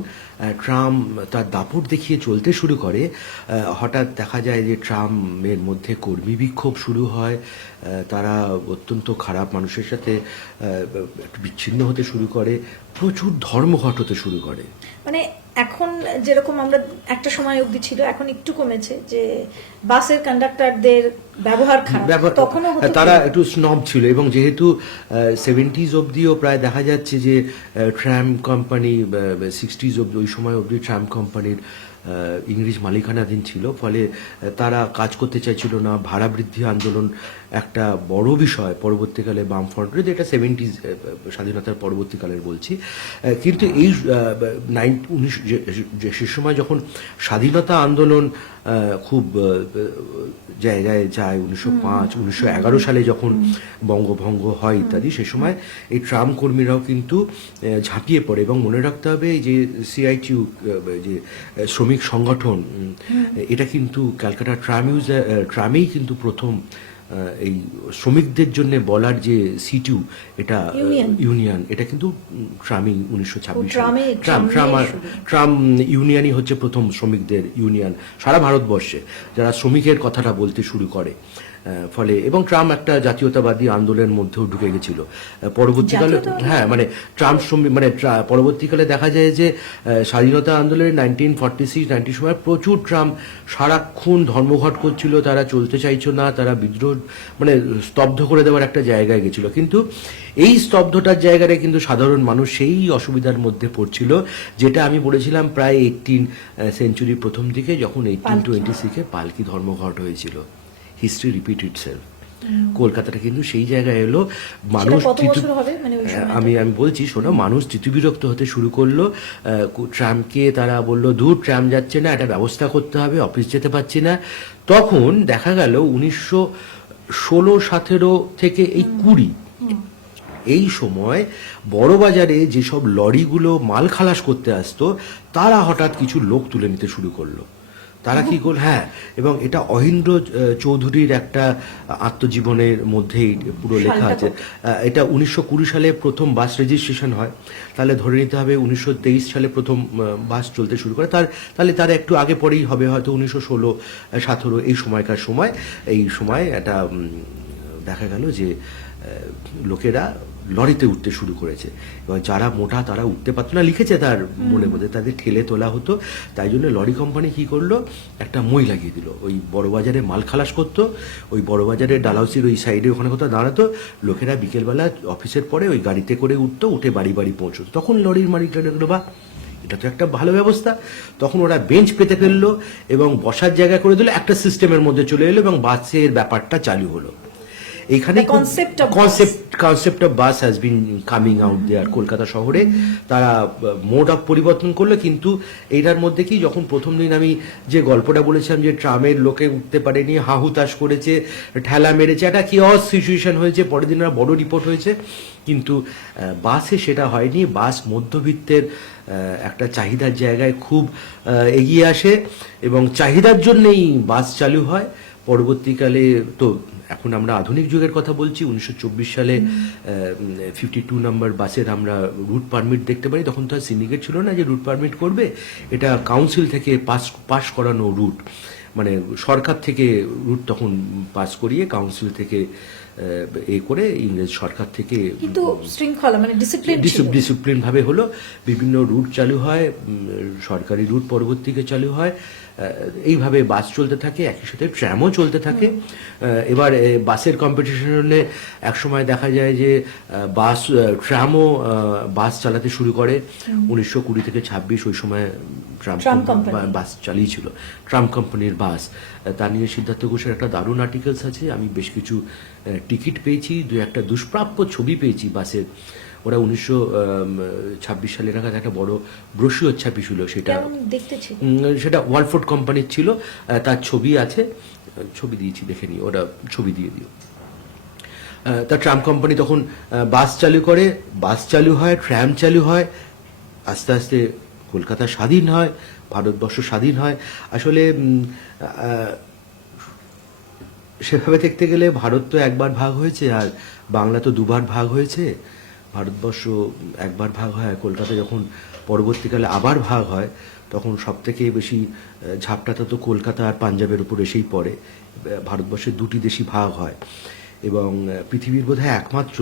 ট্রাম তার দাপট দেখিয়ে চলতে শুরু করে, হঠাৎ দেখা যায় যে ট্রামের মধ্যে কর্মী বিক্ষোভ শুরু হয়। তারা অত্যন্ত খারাপ মানুষের সাথে একটু বিচ্ছিন্ন হতে শুরু করে, প্রচুর ধর্মঘট হতে শুরু করে। মানে এখন যেরকম আমরা একটা সময় অবধি ছিল, এখন একটু কমেছে যে বাসের কন্ডাক্টরদের ব্যবহার খারাপ, তখনও তারা একটু স্নব ছিল। এবং যেহেতু 70s অবধিও প্রায় দেখা যাচ্ছে যে ট্রাম কোম্পানি, 60s অবধি, ওই সময় অবধি ট্রাম কোম্পানির ইংরেজ মালিকানাধীন ছিল, ফলে তারা কাজ করতে চাইছিল না। ভাড়া বৃদ্ধি আন্দোলন একটা বড় বিষয় পরবর্তীকালে বামফ্রন্টের, যেটা 70s স্বাধীনতার পরবর্তীকালের বলছি। কিন্তু এই সে সময় যখন স্বাধীনতা আন্দোলন খুব জায়গায় যায়, 1905, 1911 সালে যখন বঙ্গভঙ্গ হয় ইত্যাদি, সে সময় এই ট্রাম কর্মীরাও কিন্তু ঝাঁপিয়ে পড়ে। এবং মনে রাখতে হবে যে CITU, যে শ্রমিক সংগঠন, এটা কিন্তু ক্যালকাটা ট্রামেই কিন্তু প্রথম এই শ্রমিকদের জন্য বলার যে সিটিউ, এটা ইউনিয়ন, এটা কিন্তু ট্রামই 1926 ট্রাম ইউনিয়নই হচ্ছে প্রথম শ্রমিকদের ইউনিয়ন সারা ভারতবর্ষে, যারা শ্রমিকের কথাটা বলতে শুরু করে। ফলে এবং ট্রাম একটা জাতীয়তাবাদী আন্দোলনের মধ্যেও ঢুকে গেছিল পরবর্তীকালে। হ্যাঁ, মানে ট্রাম মানে পরবর্তীকালে দেখা যায় যে স্বাধীনতা আন্দোলনের 1946-90 সময় প্রচুর ট্রাম সারাক্ষণ ধর্মঘট করছিল। তারা চলতে চাইছো না, তারা বিদ্রোহ মানে স্তব্ধ করে দেওয়ার একটা জায়গায় গেছিল। কিন্তু এই স্তব্ধতার জায়গায় কিন্তু সাধারণ মানুষ সেই অসুবিধার মধ্যে পড়ছিল, যেটা আমি বলেছিলাম প্রায় 18 সেঞ্চুরির প্রথম দিকে, যখন 1826-এ পালকি ধর্মঘট হয়েছিল। History repeat itself. কলকাতাটা কিন্তু সেই জায়গায় এলো। মানুষ আমি বলছি, শোনো, মানুষ তিতুবিরক্ত হতে শুরু করলো। ট্রামকে তারা বললো, দূর, ট্রাম যাচ্ছে না, একটা ব্যবস্থা করতে হবে, অফিস যেতে পারছি না। তখন দেখা গেল 1916-17 থেকে এই 20 এই সময় বড়বাজারে যেসব লরিগুলো মাল খালাস করতে আসতো, তারা হঠাৎ কিছু লোক তুলে নিতে শুরু করলো। তারা কি করল? হ্যাঁ, এবং এটা অহিন্দ্র চৌধুরীর একটা আত্মজীবনের মধ্যেই পুরো লেখা আছে। এটা 1920 সালে প্রথম বাস রেজিস্ট্রেশন হয়, তাহলে ধরে নিতে হবে 1923 সালে প্রথম বাস চলতে শুরু করে। তাহলে তার একটু আগে পরেই হবে হয়তো 1916-17 এই সময়কার সময়। এই সময় একটা দেখা গেল যে লোকেরা লরিতে উঠতে শুরু করেছে, এবং যারা মোটা তারা উঠতে পারতো না, লিখেছে তার মনে মধ্যে, তাদের ঠেলে তোলা হতো। তাই জন্য লরি কোম্পানি কি করলো, একটা মই লাগিয়ে দিল। ওই বড়বাজারে মাল খালাস করতো, ওই বড়বাজারে ডালহাউসির ওই সাইডে ওখানে কোথাও দাঁড়াতো, লোকেরা বিকেলবেলা অফিসের পরে ওই গাড়িতে করে উঠতো, উঠে বাড়ি বাড়ি পৌঁছতো। তখন লরির মালিকরা দেখলো, বা এটা তো একটা ভালো ব্যবস্থা। তখন ওরা বেঞ্চ পেতে ফেললো এবং বসার জায়গা করে দিল, একটা সিস্টেমের মধ্যে চলে এলো এবং বাসের ব্যাপারটা চালু হলো। এখানে concept of bus has been coming out there Kolkata শহরে। তারা মোড অফ পরিবর্তন করলো। কিন্তু এইটার মধ্যে কি, যখন প্রথম দিন আমি যে গল্পটা বলেছিলাম যে ট্রামের লোকে উঠতে পারেনি, হাহুতাশ করেছে, ঠেলা মেরেছে, একটা কিওস সিচুয়েশন হয়েছে, পরের দিন বড় রিপোর্ট হয়েছে। কিন্তু বাসে সেটা হয়নি। বাস মধ্যবিত্তের একটা চাহিদার জায়গায় খুব এগিয়ে আসে এবং চাহিদার জন্যেই বাস চালু হয়। পরবর্তীকালে তো এখন আমরা আধুনিক যুগের কথা বলছি, 1924 সালে 52 নম্বর বাসের আমরা রুট পারমিট দেখতে পারি। তখন তো আর সিন্ডিকেট ছিল না যে রুট পারমিট করবে, এটা কাউন্সিল থেকে পাস করানো রুট, মানে সরকার থেকে রুট তখন পাস করিয়ে কাউন্সিল থেকে করে ইংরেজ সরকার থেকে কিন্তু শৃঙ্খলা মানে ডিসিপ্লিন ভাবে হলো। বিভিন্ন রুট চালু হয়, সরকারি রুট পরবর্তীকে চালু হয়। এইভাবে বাস চলতে থাকে, একই সাথে ট্র্যামও চলতে থাকে। এবার বাসের কম্পিটিশনে একসময় দেখা যায় যে ট্র্যামও বাস চালাতে শুরু করে। 1920 থেকে 26 ওই সময় ট্রাম বাস চালিয়েছিল, ট্রাম কোম্পানির বাস। তা নিয়ে সিদ্ধার্থ ঘোষের একটা দারুণ আর্টিকেলস আছে। আমি বেশ কিছু টিকিট পেয়েছি, দু একটা দুষ্প্রাপ্য ছবি পেয়েছি বাসের। ওরা 1926 সালে নাগাদ একটা বড় ব্রোশিওর ছাপিয়েছিল, সেটা কেমন দেখতে ছিল? সেটা ওয়ালফোর্ড কোম্পানির ছিল, তার ছবি আছে, ছবি দিয়েছি দেখে নিও, ওরা ছবি দিয়ে দিও। তা ট্রাম কোম্পানি তখন বাস চালু করে, বাস চালু হয়, ট্রাম চালু হয়, আস্তে আস্তে কলকাতা স্বাধীন হয়, ভারতবর্ষ স্বাধীন হয়। আসলে সেভাবে দেখতে গেলে ভারত তো একবার ভাগ হয়েছে, আর বাংলা তো দুবার ভাগ হয়েছে। ভারতবর্ষ একবার ভাগ হয়, কলকাতা যখন পরবর্তীকালে আবার ভাগ হয় তখন সব থেকে বেশি ঝাপটাটা তো কলকাতা আর পাঞ্জাবের উপর এসেই পড়ে। ভারতবর্ষের দুটি দেশই ভাগ হয় এবং পৃথিবীর বোধহয় একমাত্র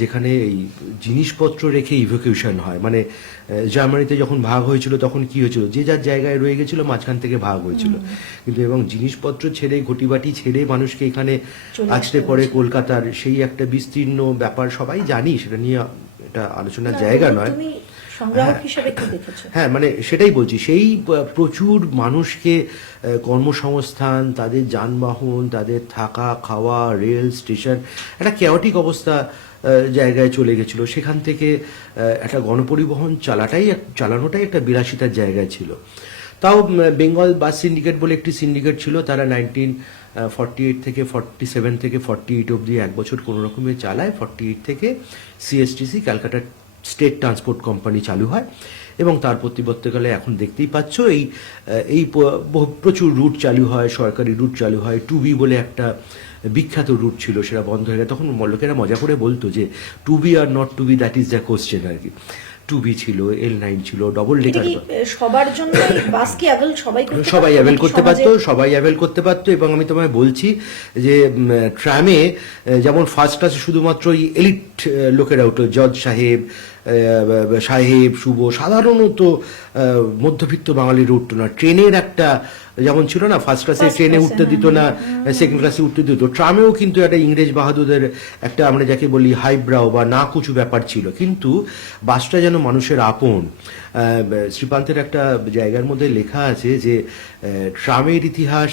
যেখানে এই জিনিসপত্র রেখে ইভ্যাকুয়েশন হয়। মানে জার্মানিতে যখন ভাগ হয়েছিল তখন কি হয়েছিল, যে যার জায়গায় রয়ে গেছিল, মাঝখান থেকে ভাগ হয়েছিল, কিন্তু এবং জিনিসপত্র ছেড়ে, ঘটিবাটি ছেড়ে মানুষকে এখানে আছড়ে পড়ে কলকাতার সেই একটা বিস্তীর্ণ ব্যাপার সবাই জানি, সেটা নিয়ে এটা আলোচনার জায়গা নয়। সংগ্রাহক হিসেবে কি দেখেছো? হ্যাঁ, মানে সেটাই বলছি, সেই প্রচুর মানুষকে কর্মসংস্থান, তাদের যানবাহন, তাদের থাকা খাওয়া, রেল স্টেশন, একটা ক্যাওটিক অবস্থা জায়গায় চলে গেছিল। সেখান থেকে একটা গণপরিবহন চালানোটাই একটা বিলাসিতার জায়গায় ছিল। তাও বেঙ্গল বাস সিন্ডিকেট বলে একটি সিন্ডিকেট ছিল, তারা 1948 থেকে 47 থেকে 48 অবধি এক বছর কোনো রকমে চালায়। 48 থেকে CSTC, Calcutta state transport company চালু হয় এবং তার পরবর্তীকালে এখন দেখতেই পাচ্ছ এই প্রচুর রুট চালু হয়, সরকারি রুট চালু হয়। টুবি বলে একটা বিখ্যাত রুট ছিল, সেটা বন্ধ হয়ে গেছে। তখন লোকেরা মজা করে বলতো যে to be or not to be, that is the question আর কি। টুবি ছিল, L9 ছিল, ডবল ডেকার। সবার জন্য বাস কি অ্যাভেল সবাই অ্যাভেল করতে পারতো, সবাই অ্যাভেল করতে পারতো। এবং আমি তোমায় বলছি যে ট্রামে যেমন ফার্স্ট ক্লাসে শুধুমাত্র এলিট লোকেরা উঠতো, জজ সাহেব, শুভ, সাধারণত মধ্যবিত্ত বাঙালির উঠতো না। ট্রেনের একটা যেমন ছিল না, ফার্স্ট ক্লাসে ট্রেনে উঠতে দিত না, সেকেন্ড ক্লাসে উঠতে দিত, ট্রামেও কিন্তু একটা ইংরেজ বাহাদুরদের একটা, আমরা যাকে বলি হাইব্রাও বা না কুচু ব্যাপার ছিল। কিন্তু বাসটা যেন মানুষের আপন। শ্রীপান্তের একটা জায়গার মধ্যে লেখা আছে যে ট্রামের ইতিহাস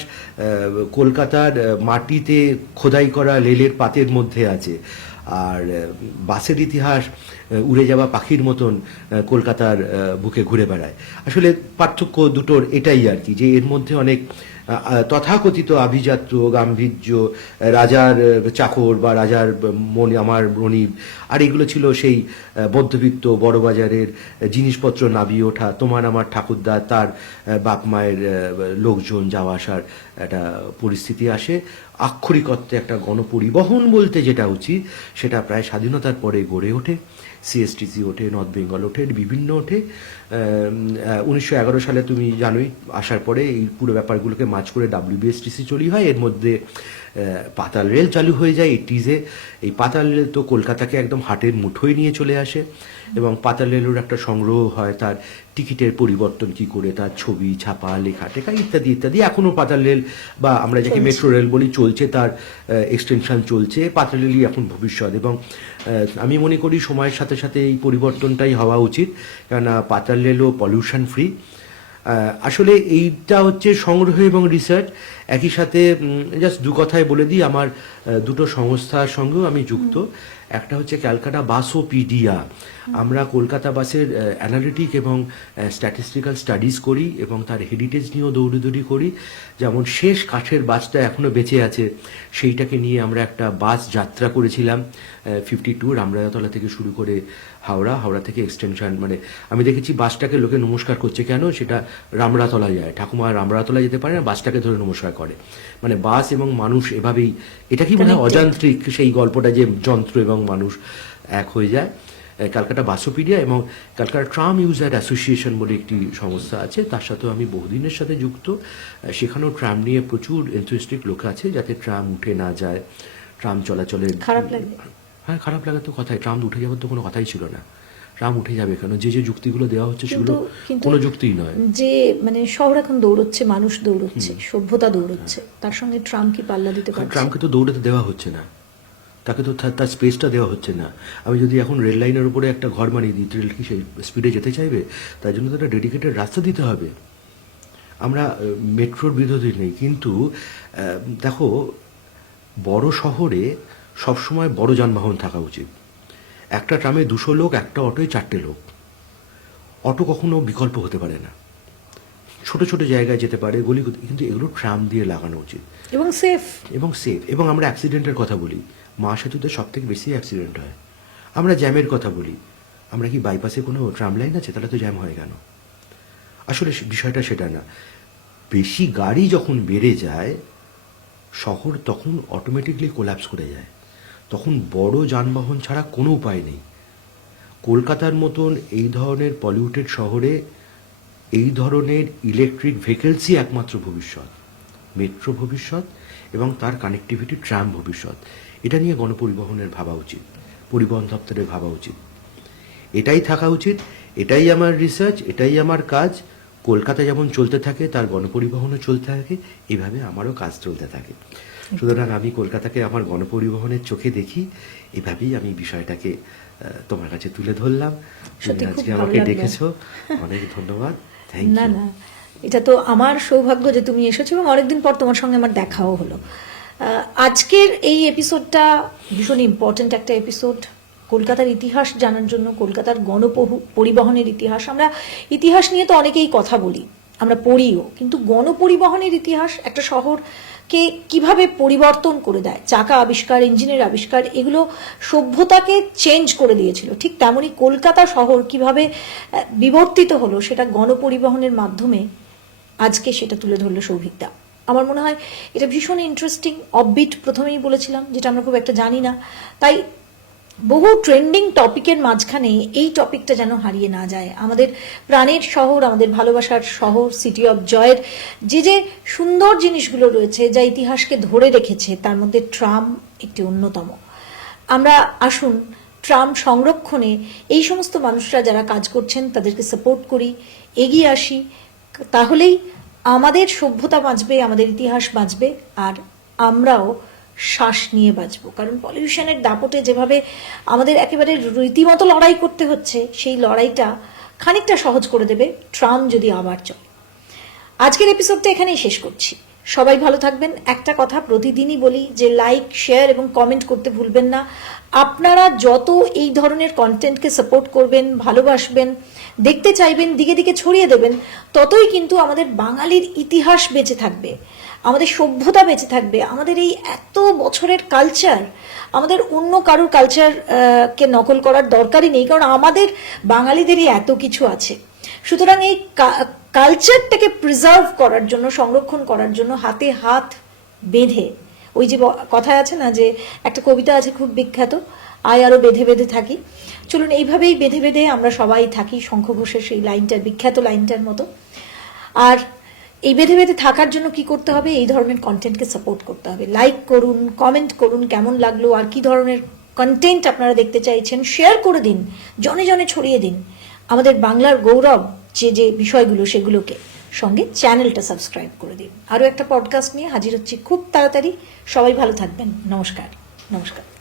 কলকাতার মাটিতে খোদাই করা রেলের পাতের মধ্যে আছে, আর বাসের ইতিহাস উড়ে যাওয়া পাখির মতন কলকাতার বুকে ঘুরে বেড়ায়। আসলে পার্থক্য দুটোর এটাই আর কি, যে এর মধ্যে অনেক তথাকথিত আভিজাত্য, গাম্ভীর্য, রাজার চাকর বা রাজার আমার মনিব, আর এগুলো ছিল সেই মধ্যবিত্ত বড় বাজারের জিনিসপত্র নাবিয়ে ওঠা, তোমার আমার ঠাকুরদা, তার বাপ মায়ের লোকজন যাওয়া আসার একটা পরিস্থিতি আসে। আক্ষরিক অর্থে একটা গণপরিবহন বলতে যেটা উচিত, সেটা প্রায় স্বাধীনতার পরে গড়ে ওঠে। সিএসটিসি ওঠে, নর্থ বেঙ্গল ওঠে, বিভিন্ন ওঠে। 1911 সালে তুমি জানোই, আসার পরে এই পুরো ব্যাপারগুলোকে মাঝ করে WBSTC চলি হয়। এর মধ্যে পাতাল রেল চালু হয়ে যায় 80s-এ। এই পাতাল রেল তো কলকাতাকে একদম হাটের মুঠোয় নিয়ে চলে আসে এবং পাতাল রেলের একটা সংগ্রহ হয়, তার টিকিটের পরিবর্তন কি করে, তার ছবি ছাপা, লেখা টেখা ইত্যাদি ইত্যাদি। এখনও পাতাল রেল বা আমরা যাকে মেট্রো রেল বলি চলছে, তার এক্সটেনশন চলছে। পাতাল রেলই এখন ভবিষ্যৎ এবং আমি মনে করি সময়ের সাথে সাথে এই পরিবর্তনটাই হওয়া উচিত, কেননা পাতাল রেলও পলিউশন ফ্রি। আসলে এইটা হচ্ছে সংগ্রহ এবং রিসার্চ একই সাথে। জাস্ট দু কথায় বলে দিই, আমার দুটো সংস্থার সঙ্গেও আমি যুক্ত। একটা হচ্ছে ক্যালকাটা বাসোপিডিয়া। আমরা কলকাতা বাসের অ্যানালিটিক এবং স্ট্যাটিস্টিক্যাল স্টাডিজ করি এবং তার হেরিটেজ নিয়েও দৌড়িদৌড়ি করি। যেমন শেষ কাঠের বাসটা এখনও বেঁচে আছে, সেইটাকে নিয়ে আমরা একটা বাস যাত্রা করেছিলাম 52, রামরাজাতলা থেকে শুরু করে হাওড়া থেকে এক্সটেনশন। মানে আমি দেখেছি বাসটাকে লোকে নমস্কার করছে, কেন? সেটা রামরাতলা যায়, ঠাকুমা রামরাতলা যেতে পারে না, বাসটাকে ধরে নমস্কার করে। মানে বাস এবং মানুষ এভাবেই, এটা কি মনে হয় অযান্ত্রিক সেই গল্পটা, যে যন্ত্র এবং মানুষ এক হয়ে যায়। ক্যালকাটা বাসোপিডিয়া এবং ক্যালকাটা ট্রাম ইউজার অ্যাসোসিয়েশন বলে একটি সংস্থা আছে, তার সাথেও আমি বহুদিনের সাথে যুক্ত। সেখানেও ট্রাম নিয়ে প্রচুর এনথুইস্টিক লোক আছে, যাতে ট্রাম উঠে না যায়, ট্রাম চলাচলের। খারাপ লাগে? হ্যাঁ, খারাপ লাগার তো কথাই, ট্রাম উঠে যাওয়ার তো কোনো কথাই ছিল না। ট্রাম উঠে যাবে কেন? যে যুক্তিগুলো দেওয়া হচ্ছে সেগুলো কোনো যুক্তিই নয়। যে মানে শহর এখন দৌড়চ্ছে, মানুষ দৌড়চ্ছে, সভ্যতা দৌড়চ্ছে, তার সঙ্গে ট্রাম কি পাল্লা দিতে পারছে? ট্রামকে তো দৌড়াতে দেওয়া হচ্ছে না, তাকে তো তার স্পেসটা দেওয়া হচ্ছে না। আমি যদি এখন রেল লাইনের উপরে একটা ঘর বানিয়ে দিই, রেল কি সেই স্পিডে যেতে চাইবে? তার জন্য তো একটা ডেডিকেটেড রাস্তা দিতে হবে। আমরা মেট্রোর বিরোধী নেই, কিন্তু দেখো, বড় শহরে সবসময় বড় যানবাহন থাকা উচিত। একটা ট্রামে 200 লোক, একটা অটোয় 4টে লোক। অটো কখনো বিকল্প হতে পারে না, ছোট ছোট জায়গায় যেতে পারে, গলি, কিন্তু এগুলো ট্রাম দিয়ে লাগানো উচিত এবং সেফ। এবং আমরা অ্যাক্সিডেন্টের কথা বলি, মহাসেতুতে সব থেকে বেশি অ্যাক্সিডেন্ট হয়। আমরা জ্যামের কথা বলি, আমরা কি বাইপাসে কোনো ট্রাম লাইন আছে? তাহলে তো জ্যাম হয় কেন? আসলে বিষয়টা সেটা না। বেশি গাড়ি যখন বেড়ে যায়, শহর তখন অটোমেটিকলি কোল্যাপস করে যায়। তখন বড় যানবাহন ছাড়া কোনো উপায় নেই। কলকাতার মতন এই ধরনের পলিউটেড শহরে এই ধরনের ইলেকট্রিক ভেহিকলসই একমাত্র ভবিষ্যৎ, মেট্রো ভবিষ্যৎ এবং তার কানেক্টিভিটি ট্রাম ভবিষ্যৎ। এটা নিয়ে গণপরিবহনের ভাবা উচিত, পরিবহন দপ্তরের ভাবা উচিত। এটাই থাকা উচিত, এটাই আমার রিসার্চ, এটাই আমার কাজ। কলকাতা যেমন চলতে থাকে, তার গণপরিবহনও চলতে থাকে, এভাবে আমারও কাজ চলতে থাকে। সুতরাং আমি কলকাতাকে আমার গণপরিবহনের চোখে দেখি, এভাবেই আমি বিষয়টাকে তোমার কাছে তুলে ধরলাম। তুমি আজকে আমাকে ডেকেছো, অনেক ধন্যবাদ। থ্যাংক না ইউ। না, এটা তো আমার সৌভাগ্য যে তুমি এসেছো এবং অনেকদিন পর তোমার সঙ্গে আমার দেখাও হলো। আজকের এই এপিসোডটা ভীষণ ইম্পর্ট্যান্ট একটা এপিসোড। কলকাতার ইতিহাস জানার জন্য, কলকাতার গণপরিবহনের ইতিহাস। আমরা ইতিহাস নিয়ে তো অনেকেই কথা বলি, আমরা পড়িও, কিন্তু গণপরিবহনের ইতিহাস একটা শহরকে কিভাবে পরিবর্তন করে দেয়, চাকা আবিষ্কার, ইঞ্জিনের আবিষ্কার, এগুলো সভ্যতাকে চেঞ্জ করে দিয়েছিল। ঠিক তেমনই কলকাতা শহর কিভাবে বিবর্তিত হলো সেটা গণপরিবহনের মাধ্যমে আজকে সেটা তুলে ধরলো সৌভিকদা। আমার মনে হয় এটা ভীষণ ইন্টারেস্টিং, অফবিট প্রথমেই বলেছিলাম, যেটা আমরা খুব একটা জানি না। তাই বহু ট্রেন্ডিং টপিকের মাঝখানে এই টপিকটা যেন হারিয়ে না যায়। আমাদের প্রাণের শহর, আমাদের ভালোবাসার শহর, সিটি অফ জয়ের যে যে সুন্দর জিনিসগুলো রয়েছে, যা ইতিহাসকে ধরে রেখেছে, তার মধ্যে ট্রাম একটি অন্যতম। আমরা আসুন ট্রাম সংরক্ষণে এই সমস্ত মানুষরা যারা কাজ করছেন তাদেরকে সাপোর্ট করি, এগিয়ে আসি। তাহলেই আমাদের সভ্যতা বাঁচবে, আমাদের ইতিহাস বাঁচবে, আর আমরাও শ্বাস নিয়ে বাঁচবো। কারণ পলিউশনের দাপটে যেভাবে আমাদের একেবারে রীতিমতো লড়াই করতে হচ্ছে, সেই লড়াইটা খানিকটা সহজ করে দেবে ট্রাম যদি আবার চলে। আজকের এপিসোডটা এখানেই শেষ করছি। সবাই ভালো থাকবেন। একটা কথা প্রতিদিনই বলি যে লাইক, শেয়ার এবং কমেন্ট করতে ভুলবেন না। আপনারা যত এই ধরনের কন্টেন্টকে সাপোর্ট করবেন, ভালোবাসবেন, দেখতে চাইবেন, দিকে দিকে ছড়িয়ে দেবেন, ততই কিন্তু আমাদের বাঙালির ইতিহাস বেঁচে থাকবে, আমাদের সভ্যতা বেঁচে থাকবে, আমাদের এই এত বছরের কালচার। আমাদের অন্য কারোর কালচার কে নকল করার দরকারই নেই, কারণ আমাদের বাঙালিদেরই এত কিছু আছে। সুতরাং এই কালচারটাকে প্রিজার্ভ করার জন্য, সংরক্ষণ করার জন্য হাতে হাত বেঁধে, ওই যে কথায় আছে না, যে একটা কবিতা আছে খুব বিখ্যাত, আয় আরো বেঁধে বেঁধে থাকি। চলুন এইভাবেই বেঁধে বেঁধে আমরা সবাই থাকি, শঙ্খ ঘোষের সেই লাইনটার, বিখ্যাত লাইনটার মতো। আর এই বেঁধে বেঁধে থাকার জন্য কি করতে হবে? এই ধরনের কন্টেন্টকে সাপোর্ট করতে হবে। লাইক করুন, কমেন্ট করুন, কেমন লাগলো, আর কি ধরনের কন্টেন্ট আপনারা দেখতে চাইছেন, শেয়ার করে দিন, জনে জনে ছড়িয়ে দিন আমাদের বাংলার গৌরব যে যে বিষয়গুলো, সেগুলোকে। সঙ্গে চ্যানেলটা সাবস্ক্রাইব করে দিন। আরও একটা পডকাস্ট নিয়ে হাজির হচ্ছি খুব তাড়াতাড়ি। সবাই ভালো থাকবেন। নমস্কার। নমস্কার।